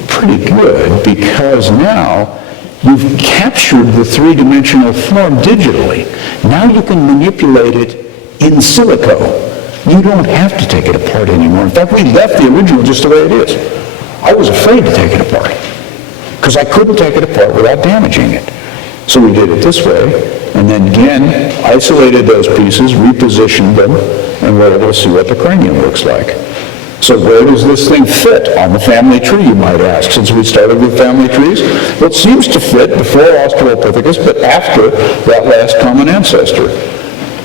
pretty good because now you've captured the three-dimensional form digitally. Now you can manipulate it in silico. You don't have to take it apart anymore. In fact, we left the original just the way it is. I was afraid to take it apart because I couldn't take it apart without damaging it. So we did it this way, and then again, isolated those pieces, repositioned them, and we're able to see what the cranium looks like. So where does this thing fit on the family tree, you might ask, since we started with family trees? Well, it seems to fit before Australopithecus, but after that last common ancestor.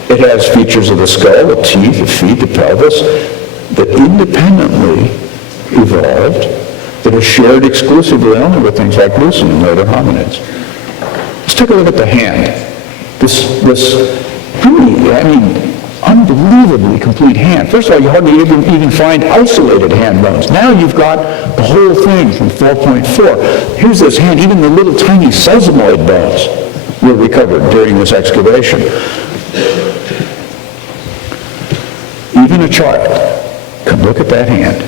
It has features of the skull, the teeth, the feet, the pelvis, that independently evolved, that are shared exclusively only with things like Lucy and later hominids. Let's take a look at the hand. This really, unbelievably complete hand. First of all, you hardly even find isolated hand bones. Now you've got the whole thing from 4.4. Here's this hand, even the little tiny sesamoid bones were recovered during this excavation. Even a child can look at that hand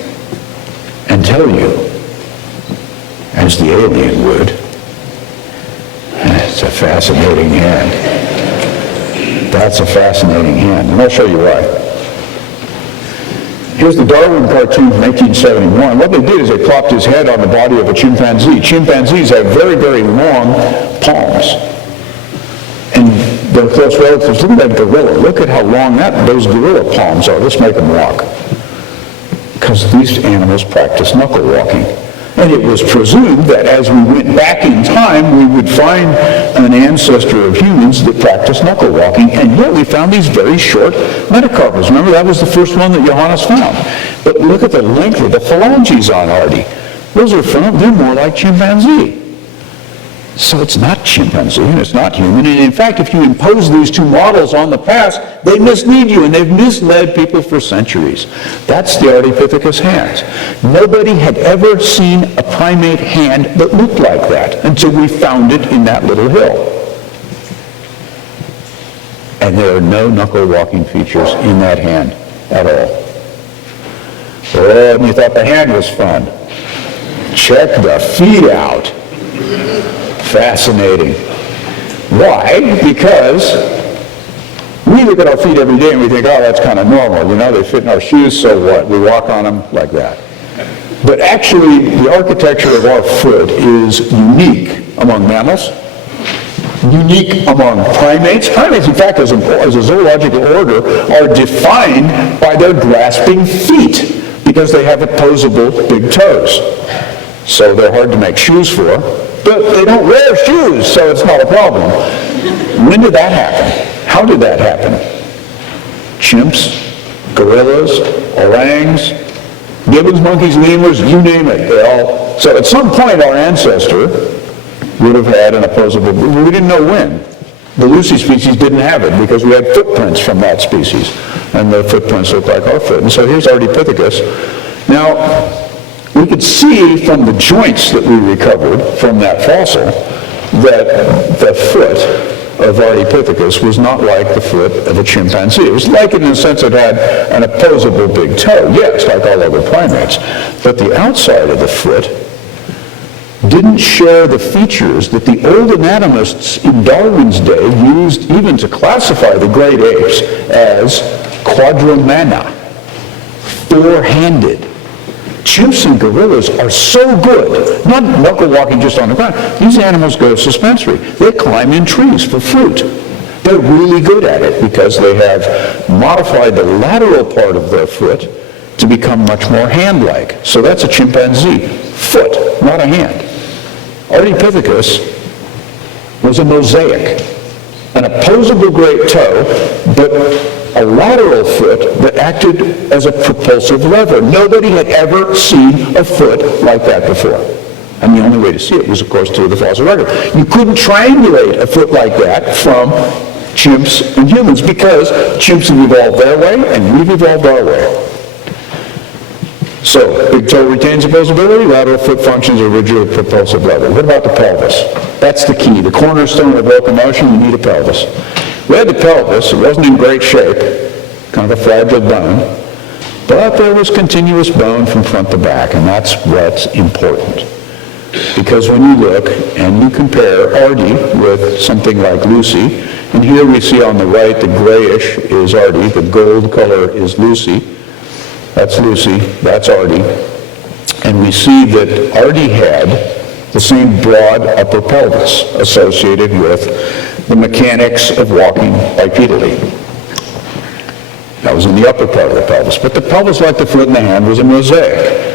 and tell you, as the alien would, it's a fascinating hand. That's a fascinating hand, and I'll show you why. Here's the Darwin cartoon from 1871. What they did is they plopped his head on the body of a chimpanzee. Chimpanzees have very, very long palms. And they're close relatives. Look at that gorilla. Look at how long those gorilla palms are. Let's make them walk. Because these animals practice knuckle walking. And it was presumed that as we went back in time, we would find an ancestor of humans that practiced knuckle walking, and yet we found these very short metacarpals. Remember, that was the first one that Johannes found. But look at the length of the phalanges on Ardi. They're more like chimpanzee. So it's not chimpanzee and it's not human. And in fact, if you impose these two models on the past, they mislead you, and they've misled people for centuries. That's the Ardipithecus hands. Nobody had ever seen a primate hand that looked like that until we found it in that little hill. and there are no knuckle walking features in that hand at all. Oh, and you thought the hand was fun. Check the feet out. Fascinating. Why? Because we look at our feet every day and we think, oh, that's kind of normal. You know, they fit in our shoes, so what? We walk on them like that. But actually, the architecture of our foot is unique among mammals, unique among primates. Primates, in fact, as a zoological order, are defined by their grasping feet because they have opposable big toes. So they're hard to make shoes for, but they don't wear shoes, so it's not a problem. When did that happen? How did that happen? Chimps, gorillas, orangs, gibbons, monkeys, lemurs, you name it. So at some point our ancestor would have had an opposable, we didn't know when. The Lucy species didn't have it because we had footprints from that species, and the footprints look like our foot. And so here's Ardipithecus. Now, we could see from the joints that we recovered from that fossil that the foot of Ardipithecus was not like the foot of a chimpanzee. It was like it in the sense it had an opposable big toe, yes, like all other primates. But the outside of the foot didn't share the features that the old anatomists in Darwin's day used even to classify the great apes as quadrumana, four-handed. Chimps and gorillas are so good, not knuckle walking just on the ground. These animals go suspensory. They climb in trees for fruit. They're really good at it because they have modified the lateral part of their foot to become much more hand-like. So that's a chimpanzee foot, not a hand. Ardipithecus was a mosaic, an opposable great toe, but a lateral foot that acted as a propulsive lever. Nobody had ever seen a foot like that before. And the only way to see it was, of course, through the fossil record. You couldn't triangulate a foot like that from chimps and humans because chimps have evolved their way and we've evolved our way. So, big toe retains opposability, lateral foot functions a rigid propulsive lever. What about the pelvis? That's the key. The cornerstone of locomotion, you need a pelvis. We had the pelvis. It wasn't in great shape, kind of a fragile bone, but there was continuous bone from front to back, and that's what's important. Because when you look and you compare Ardi with something like Lucy, and here we see on the right the grayish is Ardi, the gold color is Lucy. That's Lucy, that's Ardi. And we see that Ardi had the same broad upper pelvis associated with the mechanics of walking bipedally. That was in the upper part of the pelvis. But the pelvis, like the foot and the hand, was a mosaic.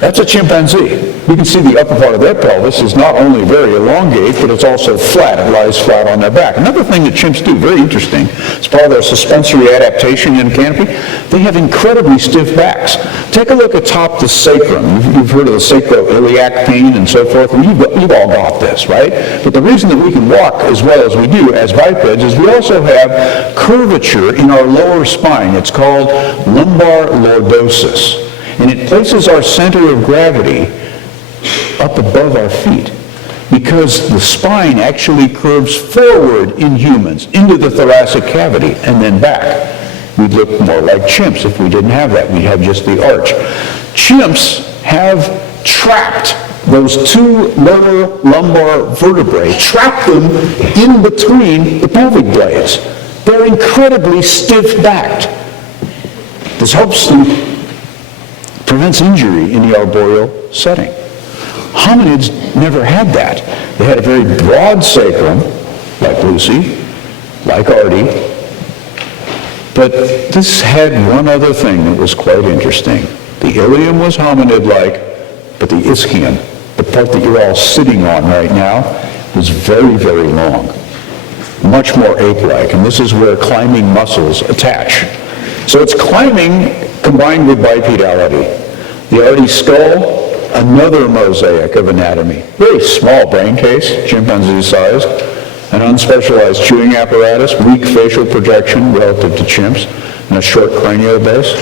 That's a chimpanzee. You can see the upper part of their pelvis is not only very elongate, but it's also flat. It lies flat on their back. Another thing that chimps do, very interesting, as part of their suspensory adaptation in canopy, they have incredibly stiff backs. Take a look atop the sacrum. You've heard of the sacroiliac pain and so forth. Well, you've all got this, right? But the reason that we can walk as well as we do as bipeds is we also have curvature in our lower spine. It's called lumbar lordosis. And it places our center of gravity up above our feet because the spine actually curves forward in humans into the thoracic cavity and then back. We'd look more like chimps if we didn't have that. We'd have just the arch. Chimps have trapped those two lower lumbar vertebrae, trapped them in between the pelvic blades. They're incredibly stiff-backed. This helps them prevents injury in the arboreal setting. Hominids never had that. They had a very broad sacrum, like Lucy, like Ardi, but this had one other thing that was quite interesting. The ilium was hominid-like, but the ischium, the part that you're all sitting on right now, was very, very long, much more ape-like, and this is where climbing muscles attach. So it's climbing combined with bipedality. The Ardi skull, another mosaic of anatomy. Very small brain case, chimpanzee-sized, an unspecialized chewing apparatus, weak facial projection relative to chimps, and a short cranial base.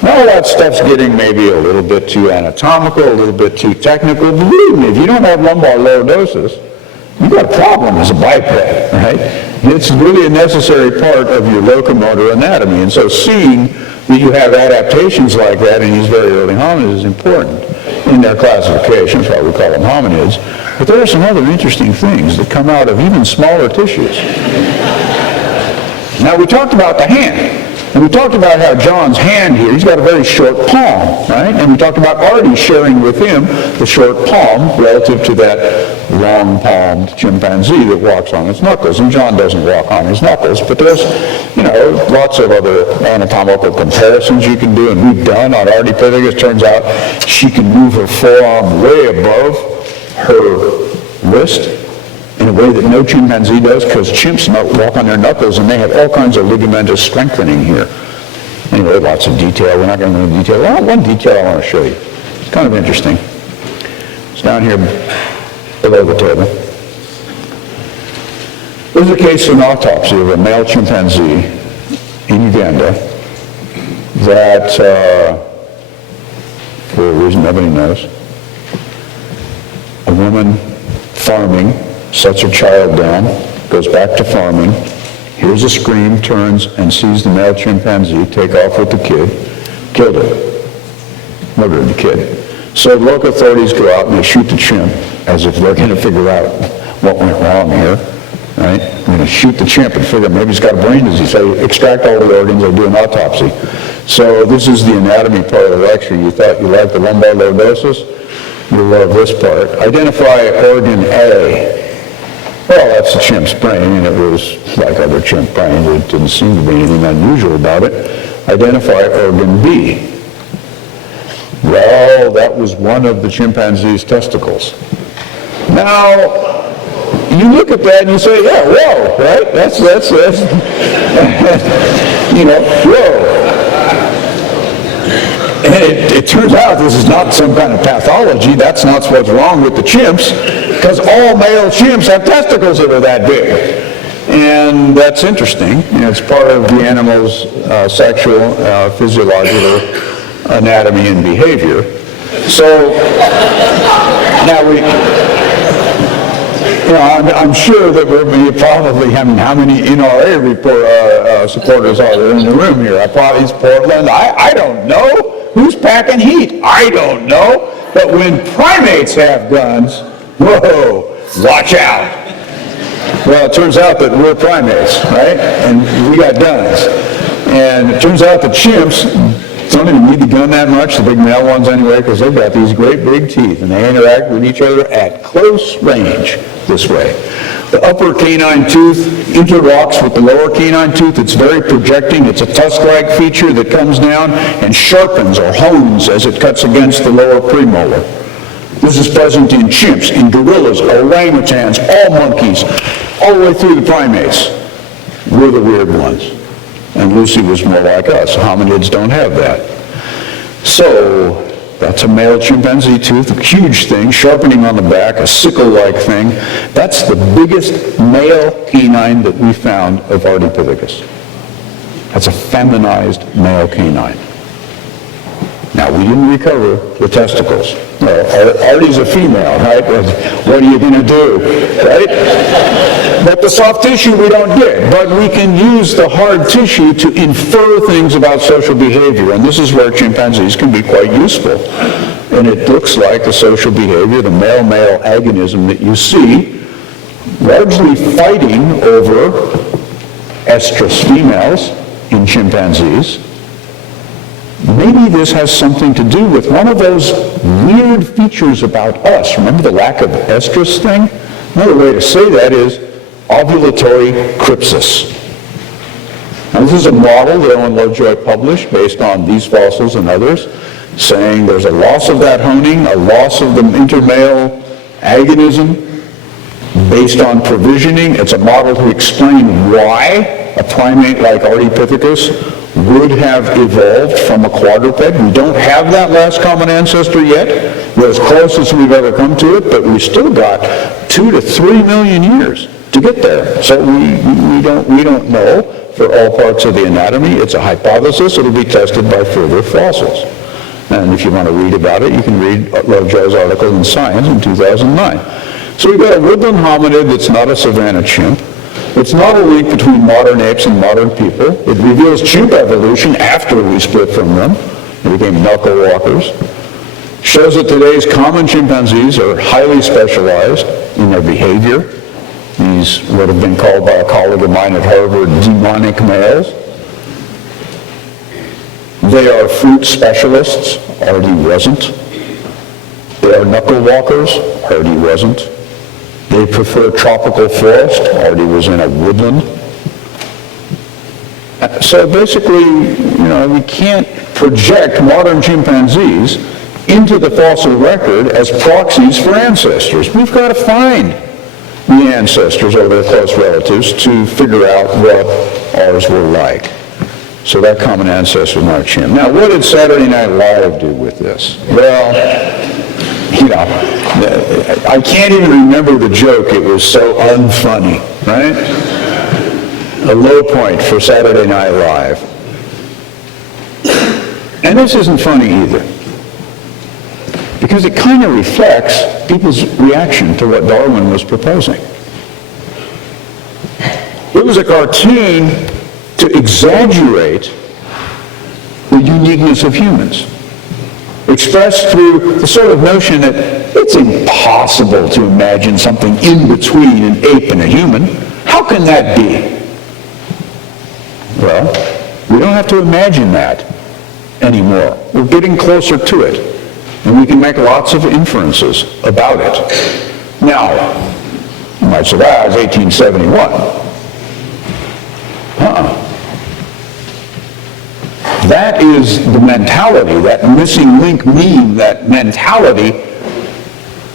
And all that stuff's getting maybe a little bit too anatomical, a little bit too technical. Believe me, if you don't have lumbar lordosis, you've got a problem as a biped, right? It's really a necessary part of your locomotor anatomy. And so seeing that you have adaptations like that in these very early hominids is important in their classification. That's why we call them hominids. But there are some other interesting things that come out of even smaller tissues. Now, we talked about the hand. And we talked about how John's hand here, he's got a very short palm, right? And we talked about Artie sharing with him the short palm relative to that long-palmed chimpanzee that walks on his knuckles. And John doesn't walk on his knuckles, but there's, lots of other anatomical comparisons you can do, and we've done on Ardipithecus. Turns out she can move her forearm way above her wrist in a way that no chimpanzee does, because chimps walk on their knuckles and they have all kinds of ligamentous strengthening here. Anyway, lots of detail. We're not going to go into detail. Well, one detail I want to show you. It's kind of interesting. It's down here below the table. This is a case of an autopsy of a male chimpanzee in Uganda that, for a reason nobody knows, a woman farming sets her child down, goes back to farming, hears a scream, turns and sees the male chimpanzee take off with the kid, killed her, murdered the kid. So local authorities go out and they shoot the chimp as if they're going to figure out what went wrong here, right? They're going to shoot the chimp and figure maybe he's got a brain disease. So extract all the organs, they do an autopsy. So this is the anatomy part of the lecture. You thought you liked the lumbar lordosis? You'll love this part. Identify organ A. Well, that's the chimp's brain, and it was like other chimp brains. It didn't seem to be anything unusual about it. Identify organ B. Well, that was one of the chimpanzee's testicles. Now, you look at that and you say, yeah, whoa, right? That's whoa. And it turns out this is not some kind of pathology. That's not what's wrong with the chimps, because all male chimps have testicles that are that big. And that's interesting. It's part of the animal's sexual, physiological anatomy and behavior. So now I'm sure that we're probably having how many NRA supporters are there in the room here? It's Portland. I don't know. Who's packing heat? I don't know. But when primates have guns, whoa, watch out. Well, it turns out that we're primates, right? And we got guns. And it turns out the chimps don't even need the gun that much, the big male ones anyway, because they've got these great big teeth, and they interact with each other at close range this way. The upper canine tooth interlocks with the lower canine tooth. It's very projecting. It's a tusk-like feature that comes down and sharpens or hones as it cuts against the lower premolar. This is present in chimps, in gorillas, orangutans, all monkeys, all the way through the primates. We're the weird ones. And Lucy was more like us. Hominids don't have that. So that's a male chimpanzee tooth, a huge thing, sharpening on the back, a sickle-like thing. That's the biggest male canine that we found of Ardipithecus. That's a feminized male canine. Now, we didn't recover the testicles. Artie's a female, right? What are you going to do, right? But the soft tissue we don't get. But we can use the hard tissue to infer things about social behavior. And this is where chimpanzees can be quite useful. And it looks like the social behavior, the male-male agonism that you see, largely fighting over estrus females in chimpanzees. Maybe this has something to do with one of those weird features about us. Remember the lack of estrus thing? Another way to say that is ovulatory crypsis. Now, this is a model that Owen Lovejoy published based on these fossils and others, saying there's a loss of that honing, a loss of the intermale agonism based on provisioning. It's a model to explain why a primate like Ardipithecus would have evolved from a quadruped. We don't have that last common ancestor yet. We're as close as we've ever come to it, but we've still got 2 to 3 million years to get there. So we don't know for all parts of the anatomy. It's a hypothesis. It'll be tested by further fossils. And if you want to read about it, you can read Lovejoy's article in Science in 2009. So we've got a woodland hominid that's not a savanna chimp. It's not a link between modern apes and modern people. It reveals chimp evolution after we split from them. They became knuckle walkers. Shows that today's common chimpanzees are highly specialized in their behavior. These what have been called by a colleague of mine at Harvard demonic males. They are fruit specialists. Artie wasn't. They are knuckle walkers. Artie wasn't. They prefer tropical forest. Artie was in a woodland. So basically, we can't project modern chimpanzees into the fossil record as proxies for ancestors. We've got to find the ancestors or their close relatives to figure out what ours were like. So that common ancestor is not a chimp. Now, what did Saturday Night Live do with this? Well, I can't even remember the joke. It was so unfunny, right? A low point for Saturday Night Live. And this isn't funny either, because it kind of reflects people's reaction to what Darwin was proposing. It was a cartoon to exaggerate the uniqueness of humans, expressed through the sort of notion that it's impossible to imagine something in between an ape and a human. How can that be? Well, we don't have to imagine that anymore. We're getting closer to it, and we can make lots of inferences about it. Now, you might say, that was 1871. That is the mentality, that missing link meme, that mentality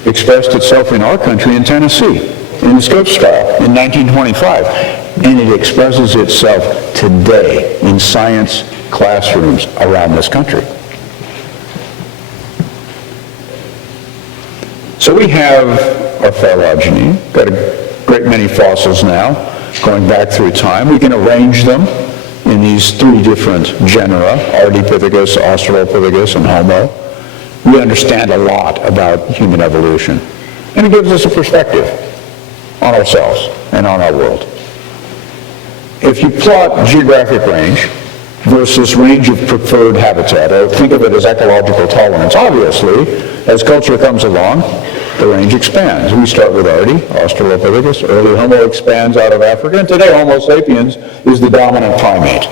expressed itself in our country in Tennessee, in the Scopes trial in 1925. And it expresses itself today in science classrooms around this country. So we have our phylogeny, got a great many fossils now, going back through time. We can arrange them in these three different genera, Ardipithecus, Australopithecus, and Homo. We understand a lot about human evolution. And it gives us a perspective on ourselves and on our world. If you plot geographic range versus range of preferred habitat, or think of it as ecological tolerance, obviously, as culture comes along, the range expands. We start with Artie, Australopithecus. Early Homo expands out of Africa, and today Homo sapiens is the dominant primate.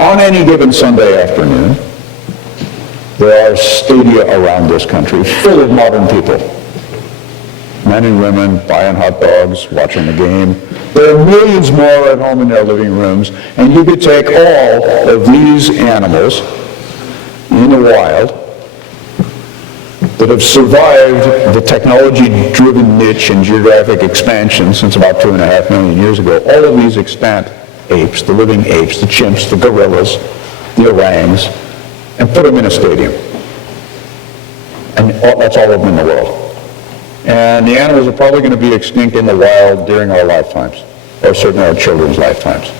On any given Sunday afternoon, there are stadia around this country full of modern people. Men and women buying hot dogs, watching the game. There are millions more at home in their living rooms, and you could take all of these animals in the wild that have survived the technology-driven niche and geographic expansion since about 2.5 million years ago. All of these extant apes, the living apes, the chimps, the gorillas, the orangs, and put them in a stadium. And that's all of them in the world. And the animals are probably going to be extinct in the wild during our lifetimes, or certainly our children's lifetimes.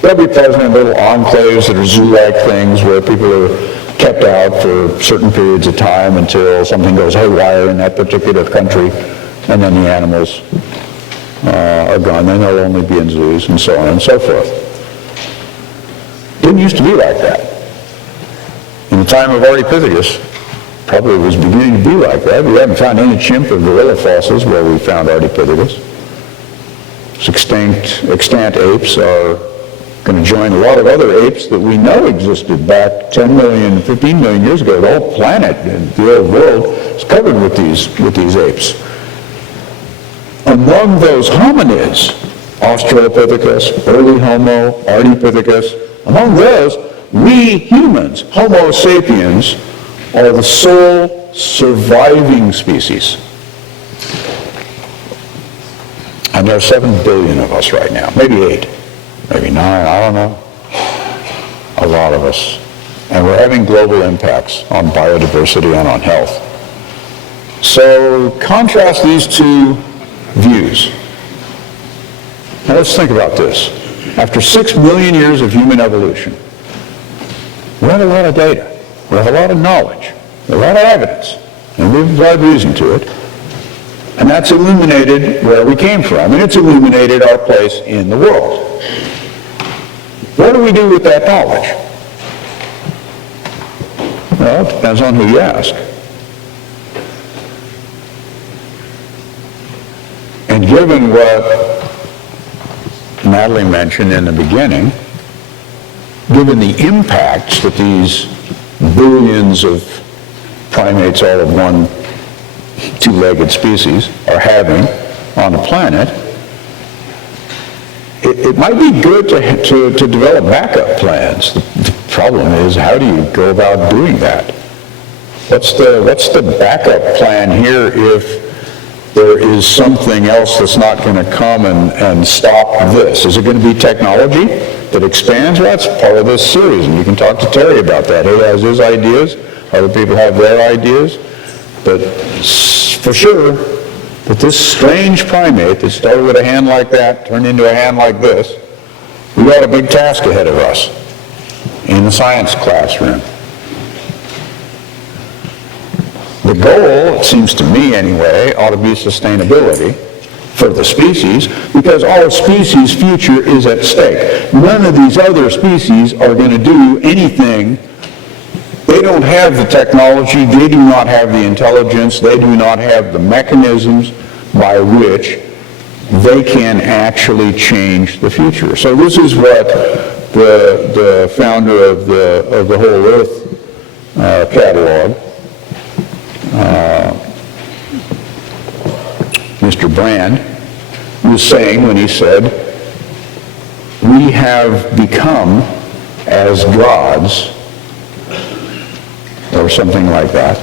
They'll be present in little enclaves that are zoo-like things where people are kept out for certain periods of time until something goes haywire in that particular country, and then the animals are gone. Then they'll only be in zoos, and so on and so forth. Didn't used to be like that. In the time of Ardipithecus, probably was beginning to be like that. We haven't found any chimp or gorilla fossils where we found Ardipithecus. Extant apes are going to join a lot of other apes that we know existed back 10 million, 15 million years ago. The whole planet, the old world, is covered with these apes. Among those hominids, Australopithecus, early Homo, Ardipithecus, among those, we humans, Homo sapiens, are the sole surviving species. And there are 7 billion of us right now, maybe 8. Maybe 9, I don't know. A lot of us. And we're having global impacts on biodiversity and on health. So contrast these two views. Now let's think about this. After 6 million years of human evolution, we have a lot of data. We have a lot of knowledge. We have a lot of evidence. And we've applied reason to it. And that's illuminated where we came from, and it's illuminated our place in the world. What do we do with that knowledge? Well, it depends on who you ask. And given what Natalie mentioned in the beginning, given the impacts that these billions of primates, all of one two-legged species, are having on the planet, it might be good to develop backup plans. The problem is, how do you go about doing that? What's the backup plan here if there is something else that's not going to come and stop this? Is it going to be technology that expands? Well, that's part of this series, and you can talk to Terry about that. He has his ideas, other people have their ideas, but for sure that this strange primate that started with a hand like that, turned into a hand like this, we got a big task ahead of us in the science classroom. The goal, it seems to me anyway, ought to be sustainability for the species, because our species' future is at stake. None of these other species are going to do anything. They don't have the technology, they do not have the intelligence, they do not have the mechanisms by which they can actually change the future. So this is what the founder of the Whole Earth catalog, Mr. Brand, was saying when he said, we have become as gods, or something like that,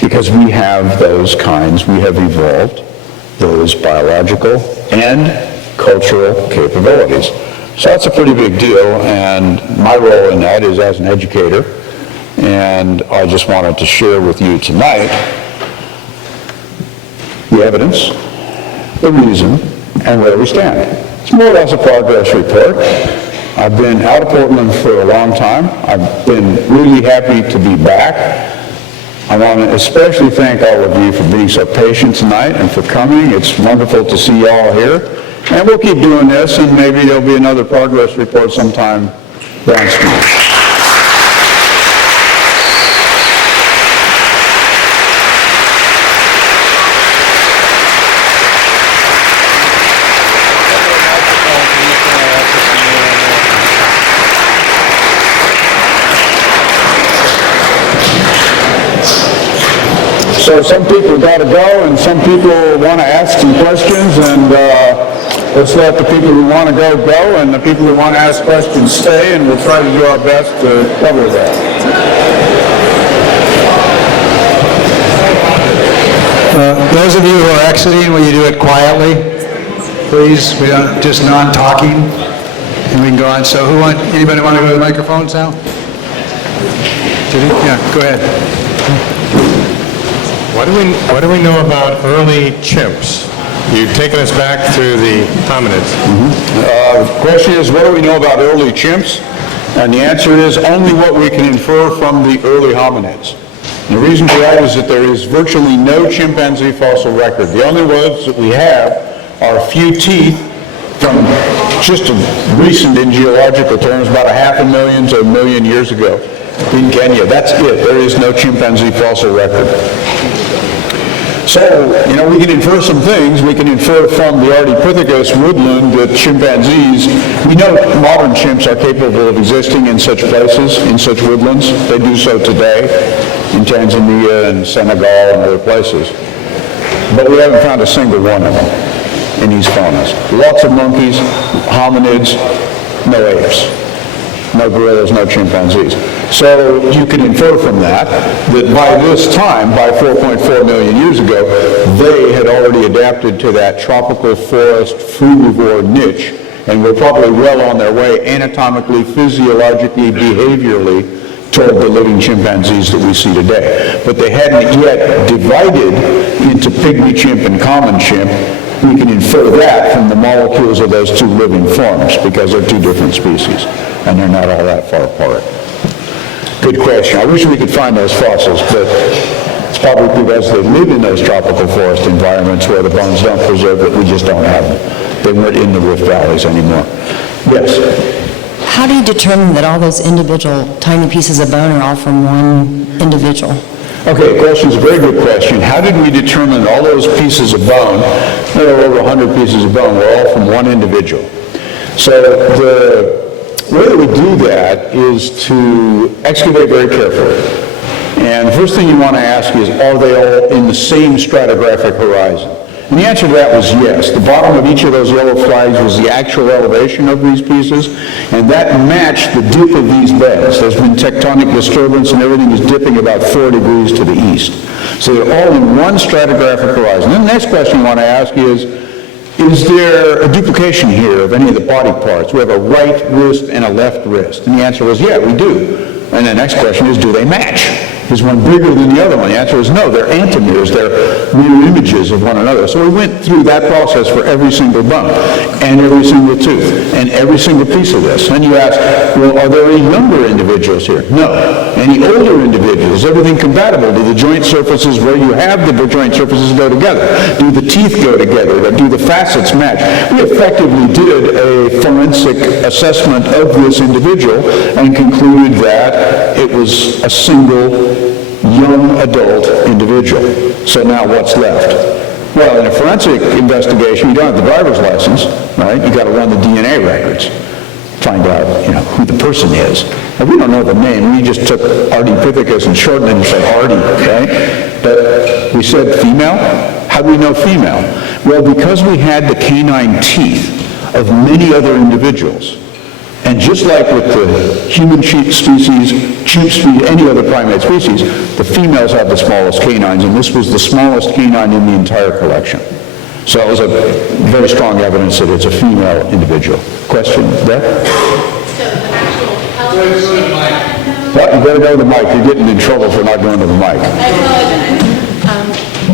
because we have those kinds, we have evolved those biological and cultural capabilities. So that's a pretty big deal, and my role in that is as an educator, and I just wanted to share with you tonight the evidence, the reason, and where we stand. It's more or less a progress report. I've been out of Portland for a long time. I've been really happy to be back. I want to especially thank all of you for being so patient tonight and for coming. It's wonderful to see you all here. And we'll keep doing this, and maybe there'll be another progress report sometime downstream. So some people got to go, and some people want to ask some questions, and let's let the people who want to go, and the people who want to ask questions stay, and we'll try to do our best to cover that. Those of you who are exiting, will you do it quietly, please? We don't, just non-talking, and we can go on. So anybody want to go to the microphones now? Yeah, go ahead. What do we know about early chimps? You've taken us back through the hominids. The question is, what do we know about early chimps? And the answer is only what we can infer from the early hominids. And the reason for that is that there is virtually no chimpanzee fossil record. The only ones that we have are a few teeth from just recent in geological terms, about 500,000 to 1 million years ago in Kenya. That's it. There is no chimpanzee fossil record. So, we can infer some things. We can infer from the Ardipithecus woodland that chimpanzees, we know modern chimps are capable of existing in such places, in such woodlands. They do so today in Tanzania and Senegal and other places. But we haven't found a single one of them in these faunas. Lots of monkeys, hominids, no apes. No gorillas, no chimpanzees. So you can infer from that by this time, by 4.4 million years ago, they had already adapted to that tropical forest frugivore niche, and were probably well on their way anatomically, physiologically, behaviorally toward the living chimpanzees that we see today. But they hadn't yet divided into pygmy chimp and common chimp. We can infer that from the molecules of those two living forms, because they're two different species, and they're not all that far apart. Good question. I wish we could find those fossils, but It's probably because they live in those tropical forest environments where the bones don't preserve it, we just don't have them. They weren't in the rift valleys anymore. Yes? How do you determine that all those individual tiny pieces of bone are all from one individual? Okay, question's a very good question. How did we determine all those pieces of bone, there are over 100 pieces of bone, were all from one individual? So the way that we do that is to excavate very carefully. And the first thing you want to ask is, are they all in the same stratigraphic horizon? And the answer to that was yes. The bottom of each of those yellow flags was the actual elevation of these pieces, and that matched the dip of these beds. There's been tectonic disturbance, and everything is dipping about 4 degrees to the east. So they're all in one stratigraphic horizon. Then the next question you want to ask is there a duplication here of any of the body parts? We have a right wrist and a left wrist. And the answer was, yeah, we do. And the next question is, do they match? Is one bigger than the other one? The answer is no, they're antimirrors, they're mirror images of one another. So we went through that process for every single bone, and every single tooth, and every single piece of this. And you ask, well, are there any younger individuals here? No. Any older individuals? Is everything compatible? Do the joint surfaces where you have the joint surfaces go together? Do the teeth go together? Do the facets match? We effectively did a forensic assessment of this individual and concluded that it was a single young adult individual. So now what's left? Well, in a forensic investigation, you don't have the driver's license, right? You got to run the DNA records, find out, who the person is. And we don't know the name. We just took Ardipithecus and shortened it and said Ardi, okay? But we said female. How do we know female? Well, because we had the canine teeth of many other individuals. And just like with the human chimp species, any other primate species, the females have the smallest canines, and this was the smallest canine in the entire collection. So it was a very strong evidence that it's a female individual. Question there? So the actual pelvis. Well, you better go to the mic. You're getting in trouble for not going to the mic. I apologize.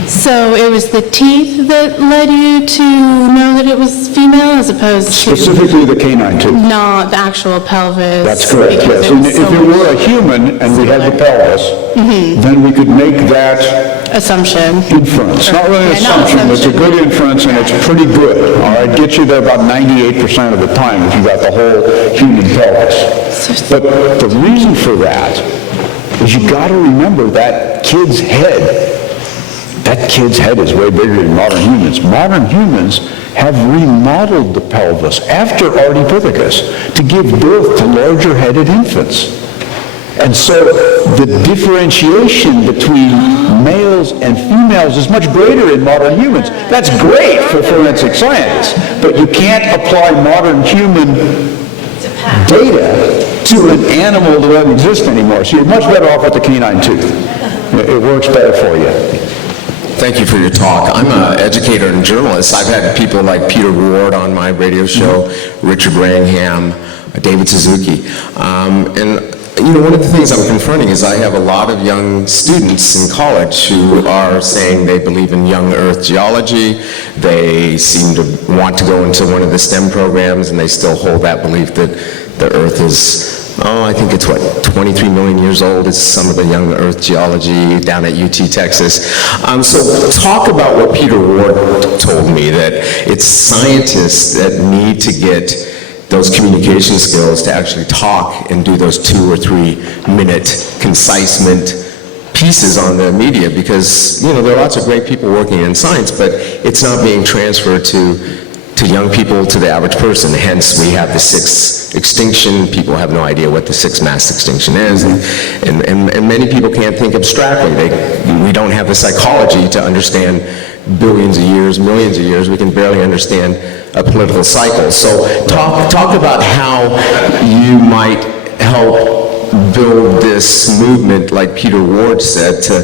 So it was the teeth that led you to know that it was female as opposed to... Specifically the canine tooth. Not the actual pelvis? That's correct, because yes. it And was if so it were a much human and we had the similar. pelvis, then we could make that Assumption. inference. Not really an Yeah, not assumption, it's a good assumption. inference and it's pretty good. All right, get you there about 98% of the time if you got the whole human pelvis. But the reason for that is you got to remember that kid's head. That kid's head is way bigger than modern humans. Modern humans have remodeled the pelvis after Ardipithecus to give birth to larger-headed infants. And so the differentiation between males and females is much greater in modern humans. That's great for forensic scientists, but you can't apply modern human data to an animal that doesn't exist anymore. So you're much better off with the canine tooth. It works better for you. Thank you for your talk. I'm an educator and journalist. I've had people like Peter Ward on my radio show, Richard Brangham, David Suzuki. One of the things I'm confronting is I have a lot of young students in college who are saying they believe in young Earth geology. They seem to want to go into one of the STEM programs, and they still hold that belief that the Earth is, I think it's 23 million years old is some of the young Earth geology down at UT Texas. So talk about what Peter Ward told me, that it's scientists that need to get those communication skills to actually talk and do those 2 or 3 minute concise pieces on the media, because there are lots of great people working in science, but it's not being transferred to young people, to the average person. Hence, we have the 6th extinction. People have no idea what the 6th mass extinction is, and many people can't think abstractly. We don't have the psychology to understand billions of years, millions of years. We can barely understand a political cycle. So talk about how you might help build this movement, like Peter Ward said, to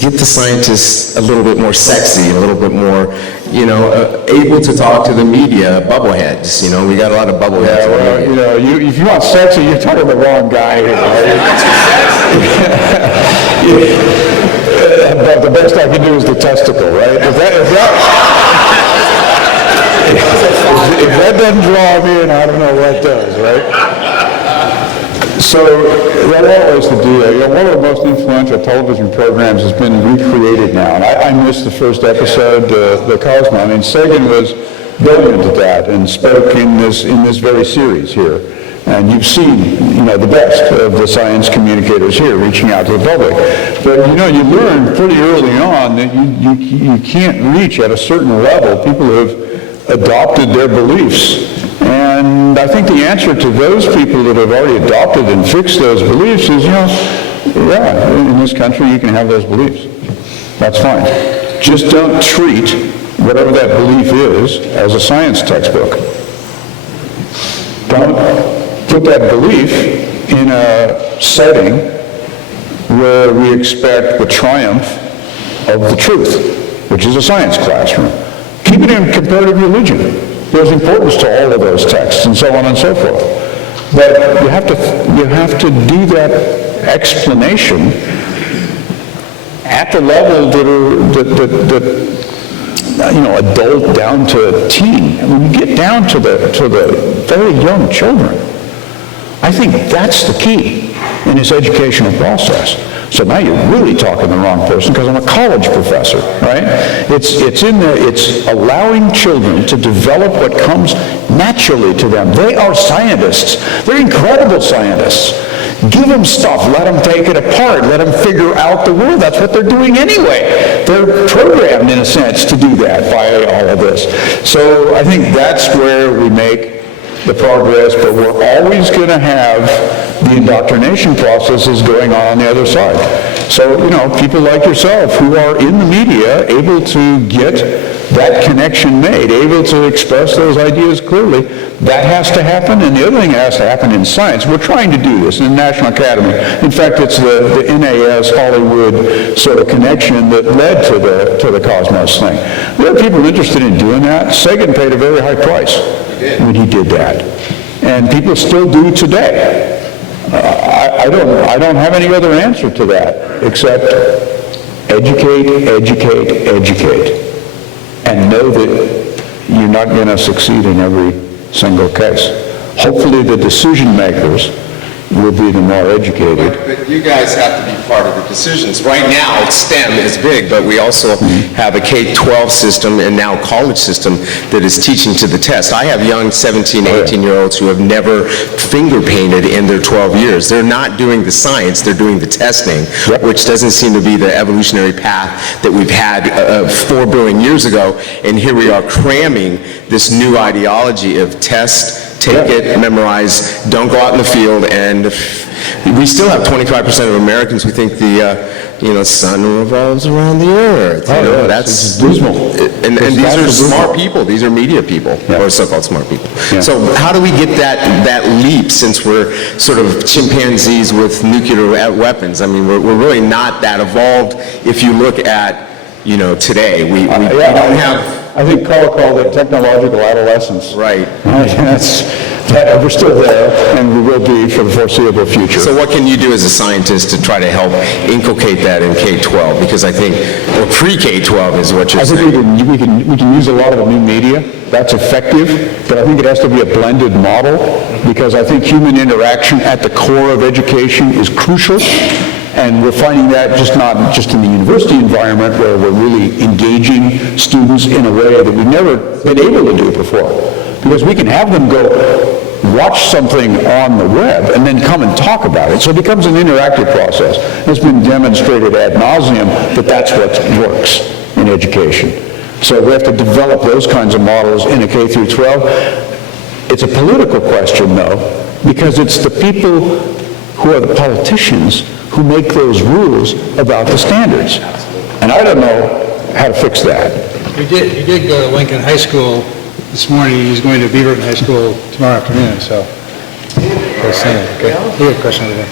get the scientists a little bit more sexy, a little bit more, able to talk to the media, bubbleheads. We got a lot of bubbleheads. Yeah, well, if you want sexy, you're talking to the wrong guy here. But the best I can do is the testicle, right? If that doesn't draw me in, I don't know what does, right? So there are ways to do that. You know, one of the most influential television programs has been recreated now, and I missed the first episode, the Cosmo. I mean, Sagan was brilliant at that and spoke in this very series here. And you've seen, the best of the science communicators here reaching out to the public. But, you learn pretty early on that you can't reach at a certain level people who have adopted their beliefs. And I think the answer to those people that have already adopted and fixed those beliefs is, in this country you can have those beliefs. That's fine. Just don't treat whatever that belief is as a science textbook. Don't put that belief in a setting where we expect the triumph of the truth, which is a science classroom. Keep it in comparative religion. There's importance to all of those texts and so on and so forth. But you have to do that explanation at the level that adult down to teen. And when you get down to the very young children, I think that's the key in this educational process. So now you're really talking to the wrong person because I'm a college professor, right? It's allowing children to develop what comes naturally to them. They are scientists. They're incredible scientists. Give them stuff. Let them take it apart. Let them figure out the world. That's what they're doing anyway. They're programmed, in a sense, to do that by all of this. So I think that's where we make the progress, but we're always going to have the indoctrination processes going on the other side. So, people like yourself who are in the media able to get that connection made, able to express those ideas clearly, that has to happen. And the other thing that has to happen in science, we're trying to do this in the National Academy. In fact, it's the NAS Hollywood sort of connection that led to the Cosmos thing. There are people interested in doing that. Sagan paid a very high price when he did that. And people still do today. I don't have any other answer to that except educate, educate, educate. And know that you're not going to succeed in every single case. Hopefully the decision makers will be the more educated. But you guys have to be part of the decisions. Right now, STEM is big, but we also have a K-12 system and now college system that is teaching to the test. I have young 17, 18-year-olds who have never finger painted in their 12 years. They're not doing the science, they're doing the testing, which doesn't seem to be the evolutionary path that we've had 4 billion years ago. And here we are cramming this new ideology of test, take it, memorize, don't go out in the field, and we still have 25% of Americans who think the sun revolves around the earth. That's dismal. And these are smart people. These are media people, or so-called smart people. Yeah. So how do we get that leap, since we're sort of chimpanzees with nuclear weapons? I mean, we're really not that evolved. If you look at today, we don't have. I think Carl called it technological adolescence. Right. We're still there, and we will be for the foreseeable future. So what can you do as a scientist to try to help inculcate that in K-12? Because I think, or pre-K-12 is what you're saying. I think we can use a lot of the new media. That's effective, but I think it has to be a blended model, because I think human interaction at the core of education is crucial. And we're finding that not just in the university environment, where we're really engaging students in a way that we've never been able to do before. Because we can have them go watch something on the web and then come and talk about it. So it becomes an interactive process. It's been demonstrated ad nauseum that that's what works in education. So we have to develop those kinds of models in a K through 12. It's a political question, though, because it's the people who are the politicians who make those rules about the standards. And I don't know how to fix that. He did go to Lincoln High School this morning. He's going to Beaverton High School tomorrow afternoon, so. Okay. You have a question over there.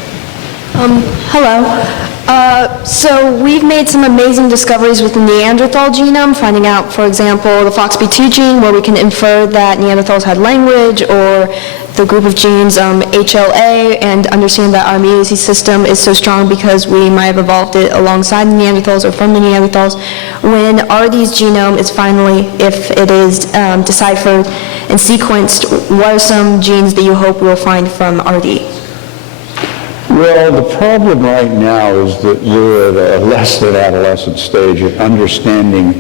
Hello. So we've made some amazing discoveries with the Neanderthal genome, finding out, for example, the FOXP2 gene, where we can infer that Neanderthals had language, or the group of genes HLA, and understand that our immune system is so strong because we might have evolved it alongside the Neanderthals or from the Neanderthals. When RD's genome is finally, if it is deciphered and sequenced, what are some genes that you hope we'll find from RD? Well, the problem right now is that we're at a less than adolescent stage of understanding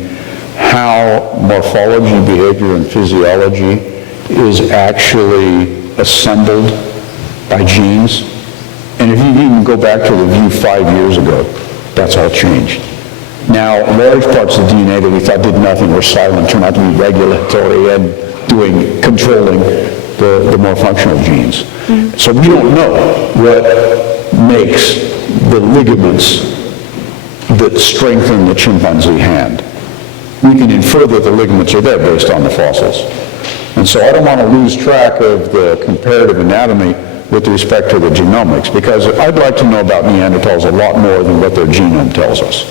how morphology, behavior, and physiology is actually assembled by genes. And if you even go back to the view 5 years ago, that's all changed. Now, large parts of DNA that we thought did nothing, were silent, turned out to be regulatory and controlling the more functional genes. So we don't know what makes the ligaments that strengthen the chimpanzee hand. We can infer that the ligaments are there based on the fossils. And so I don't want to lose track of the comparative anatomy with respect to the genomics, because I'd like to know about Neanderthals a lot more than what their genome tells us.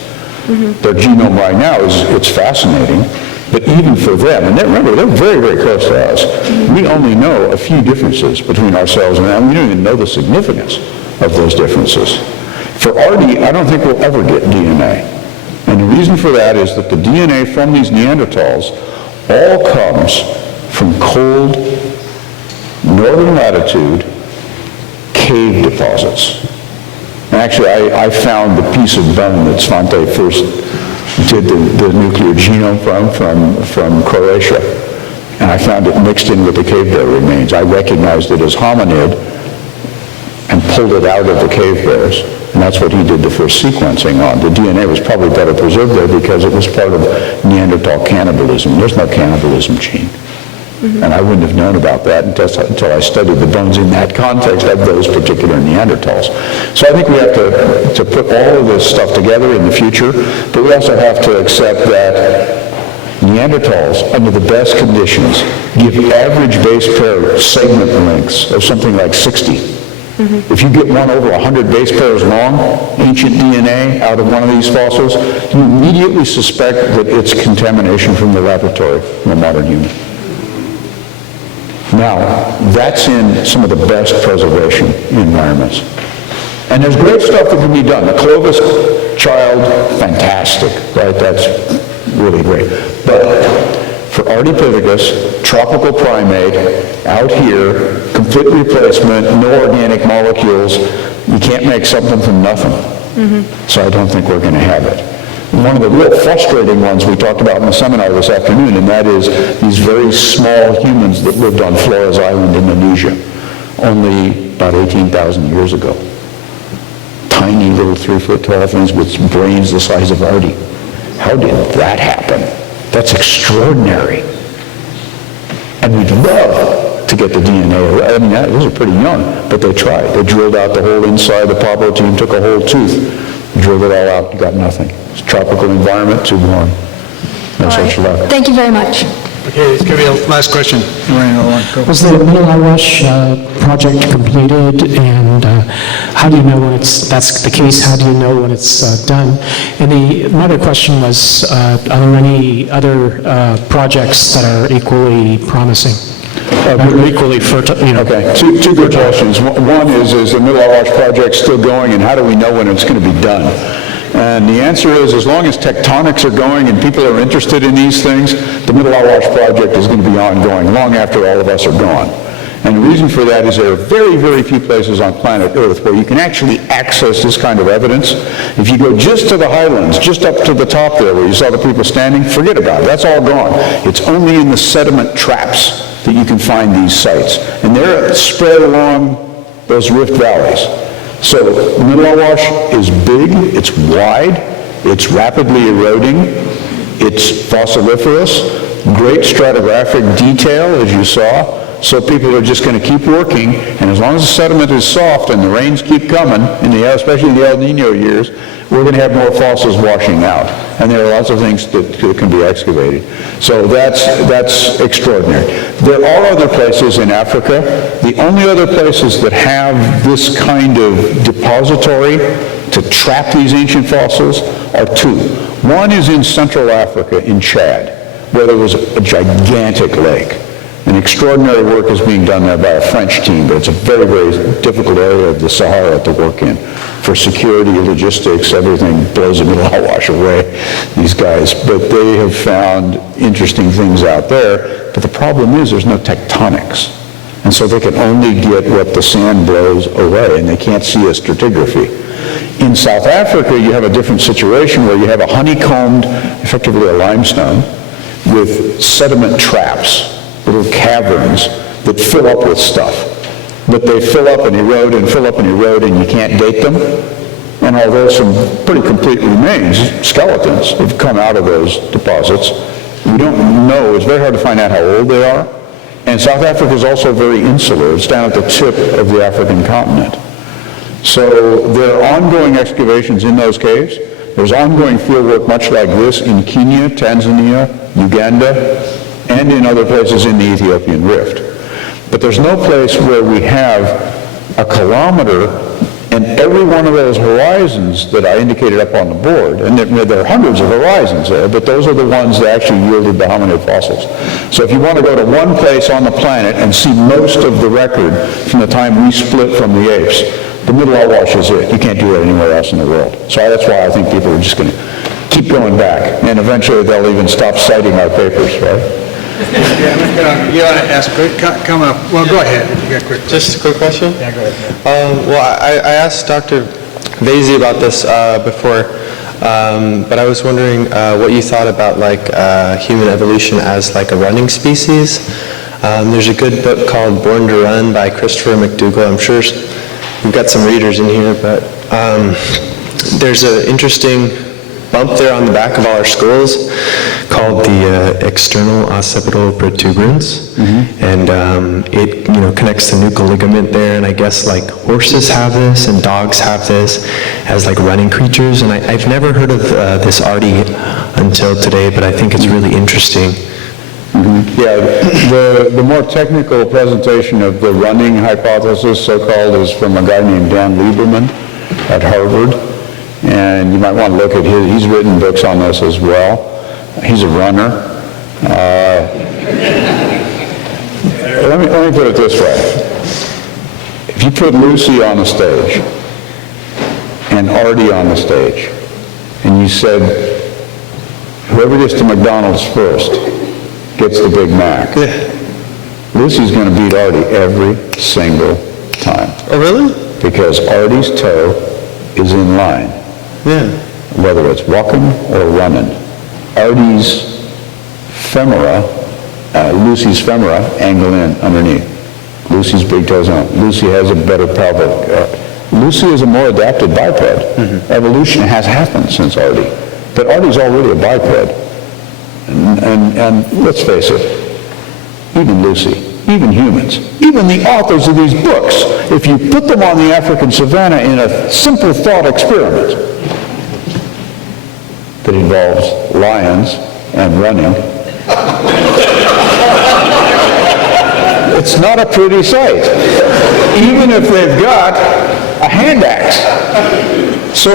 Their genome right now it's fascinating, but even for them, and remember, they're very, very close to us. We only know a few differences between ourselves and them. We don't even know the significance of those differences. For Artie, I don't think we'll ever get DNA. And the reason for that is that the DNA from these Neanderthals all comes from cold, northern latitude, cave deposits. And actually, I found the piece of bone that Svante first did the nuclear genome from Croatia. And I found it mixed in with the cave bear remains. I recognized it as hominid and pulled it out of the cave bears. And that's what he did the first sequencing on. The DNA was probably better preserved there because it was part of Neanderthal cannibalism. There's no cannibalism gene. And I wouldn't have known about that until I studied the bones in that context of those particular Neanderthals. So I think we have to put all of this stuff together in the future, but we also have to accept that Neanderthals, under the best conditions, give average base pair segment lengths of something like 60. If you get one over 100 base pairs long, ancient DNA out of one of these fossils, you immediately suspect that it's contamination from the laboratory from a modern human. Now, that's in some of the best preservation environments. And there's great stuff that can be done. The Clovis child, fantastic, right? That's really great. But for Ardipithecus, tropical primate, out here, complete replacement, no organic molecules, you can't make something from nothing. So I don't think we're going to have it. One of the real frustrating ones we talked about in the seminar this afternoon, and that is these very small humans that lived on Flores Island, Indonesia, only about 18,000 years ago. Tiny little 3-foot tall things with brains the size of Artie. How did that happen? That's extraordinary. And we'd love to get the DNA. I mean, those are pretty young, but they tried. They drilled out the whole inside. The Pablo team took a whole tooth, drilled it all out, got nothing. It's a tropical environment, too warm. No such luck. Thank you very much. Okay, it's going to be a last question. Was the Middle Eyewash project completed, and how do you know when that's the case? How do you know when it's done? And another question was, are there any other projects that are equally promising? Equally fertile, Okay, two good questions. One is the Middle Eyewash project still going, and how do we know when it's going to be done? And the answer is, as long as tectonics are going and people are interested in these things, the Middle Eyewash project is going to be ongoing long after all of us are gone. And the reason for that is there are very, very few places on planet Earth where you can actually access this kind of evidence. If you go just to the highlands, just up to the top there where you saw the people standing, forget about it. That's all gone. It's only in the sediment traps that you can find these sites. And they're spread along those rift valleys. So the Middle Eyewash is big, it's wide, it's rapidly eroding, it's fossiliferous, great stratigraphic detail, as you saw. So people are just going to keep working, and as long as the sediment is soft and the rains keep coming, especially in the El Nino years, we're going to have more fossils washing out. And there are lots of things that can be excavated. So that's extraordinary. There are other places in Africa. The only other places that have this kind of depository to trap these ancient fossils are two. One is in Central Africa, in Chad, where there was a gigantic lake. And extraordinary work is being done there by a French team, but it's a very, very difficult area of the Sahara to work in. For security, logistics, everything blows the Middle Eyewash away, these guys. But they have found interesting things out there. But the problem is there's no tectonics. And so they can only get what the sand blows away, and they can't see a stratigraphy. In South Africa, you have a different situation where you have a honeycombed, effectively a limestone, with sediment traps, little caverns that fill up with stuff. But they fill up and erode and fill up and erode, and you can't date them. And although some pretty complete remains, skeletons, have come out of those deposits, we don't know. It's very hard to find out how old they are. And South Africa is also very insular. It's down at the tip of the African continent. So there are ongoing excavations in those caves. There's ongoing fieldwork much like this in Kenya, Tanzania, Uganda, and in other places in the Ethiopian Rift. But there's no place where we have a kilometer and every one of those horizons that I indicated up on the board, and there are hundreds of horizons there, but those are the ones that actually yielded the hominid fossils. So if you want to go to one place on the planet and see most of the record from the time we split from the apes, the Middle Awash is it. You can't do it anywhere else in the world. So that's why I think people are just going to keep going back, and eventually they'll even stop citing our papers, right? Yeah, you want to ask, come up, well, go ahead, if you got a quick question. Just a quick question? Yeah, go ahead. Well, I asked Dr. Vasey about this before, but I was wondering what you thought about like human evolution as like a running species. There's a good book called Born to Run by Christopher McDougall. I'm sure we've got some readers in here, but there's an interesting bump there on the back of all our skulls called the external occipital protuberance, and it connects the nuchal ligament there, and I guess like horses have this and dogs have this as like running creatures, and I've never heard of this Artie until today, but I think it's really interesting. Yeah, the more technical presentation of the running hypothesis, so-called, is from a guy named Dan Lieberman at Harvard. And you might want to look at he's written books on this as well. He's a runner. Let me put it this way. If you put Lucy on the stage and Artie on the stage, and you said, whoever gets to McDonald's first gets the Big Mac, Lucy's going to beat Artie every single time. Oh, really? Because Artie's toe is in line. Yeah. Whether it's walking or running. Artie's femora, Lucy's femora, angle in underneath. Lucy's big toes on. Lucy has a better pelvic. Lucy is a more adapted biped. Evolution has happened since Artie. But Artie's already a biped. And let's face it, even Lucy, even humans, even the authors of these books, if you put them on the African savannah in a simple thought experiment that involves lions and running, it's not a pretty sight, even if they've got a hand axe. So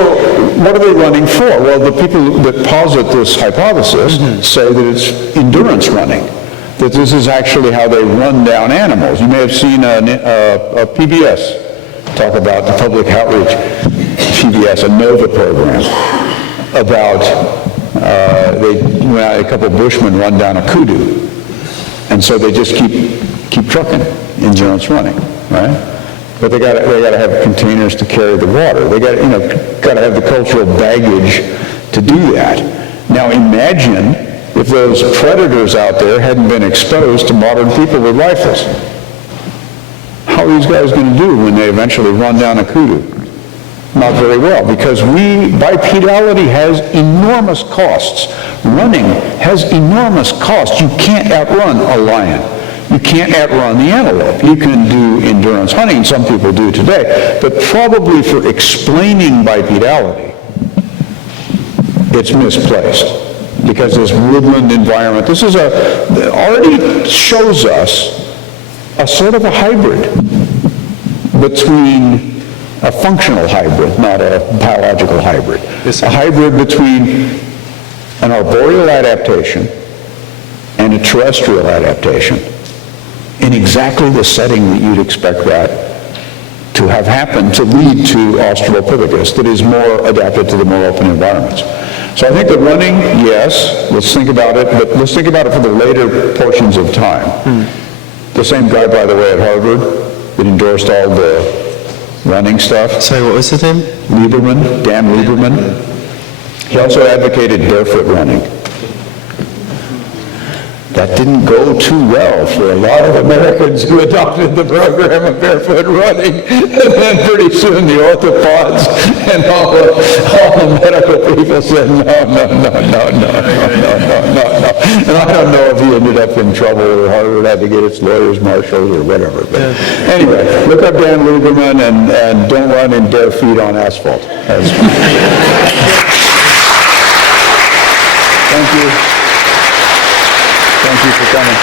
what are they running for? Well, the people that posit this hypothesis say that it's endurance running, that this is actually how they run down animals. You may have seen a PBS talk about the public outreach, PBS, a NOVA program, about a couple of bushmen run down a kudu, and so they just keep trucking, endurance running, right? But they got to have containers to carry the water. They got to have the cultural baggage to do that. Now imagine if those predators out there hadn't been exposed to modern people with rifles. How are these guys going to do when they eventually run down a kudu? Not very well, because bipedality has enormous costs. Running has enormous costs. You can't outrun a lion. You can't outrun the antelope. You can do endurance hunting, some people do today, but probably for explaining bipedality, it's misplaced. Because this woodland environment, already shows us a sort of a hybrid between a functional hybrid, not a biological hybrid. A hybrid between an arboreal adaptation and a terrestrial adaptation in exactly the setting that you'd expect that to have happened to lead to Australopithecus that is more adapted to the more open environments. So I think that running, yes, let's think about it, but let's think about it for the later portions of time. The same guy, by the way, at Harvard, that endorsed all the running stuff. Sorry, what was his name? Lieberman, Dan Lieberman. He also advocated barefoot running. That didn't go too well for a lot of Americans who adopted the program of barefoot running. And then pretty soon the orthopods and all the medical people said, no. And I don't know if he ended up in trouble or Harvard had to get its lawyers marshaled or whatever. But anyway, look up Dan Lieberman and don't run in bare feet on asphalt. Thank you. Thank you for coming.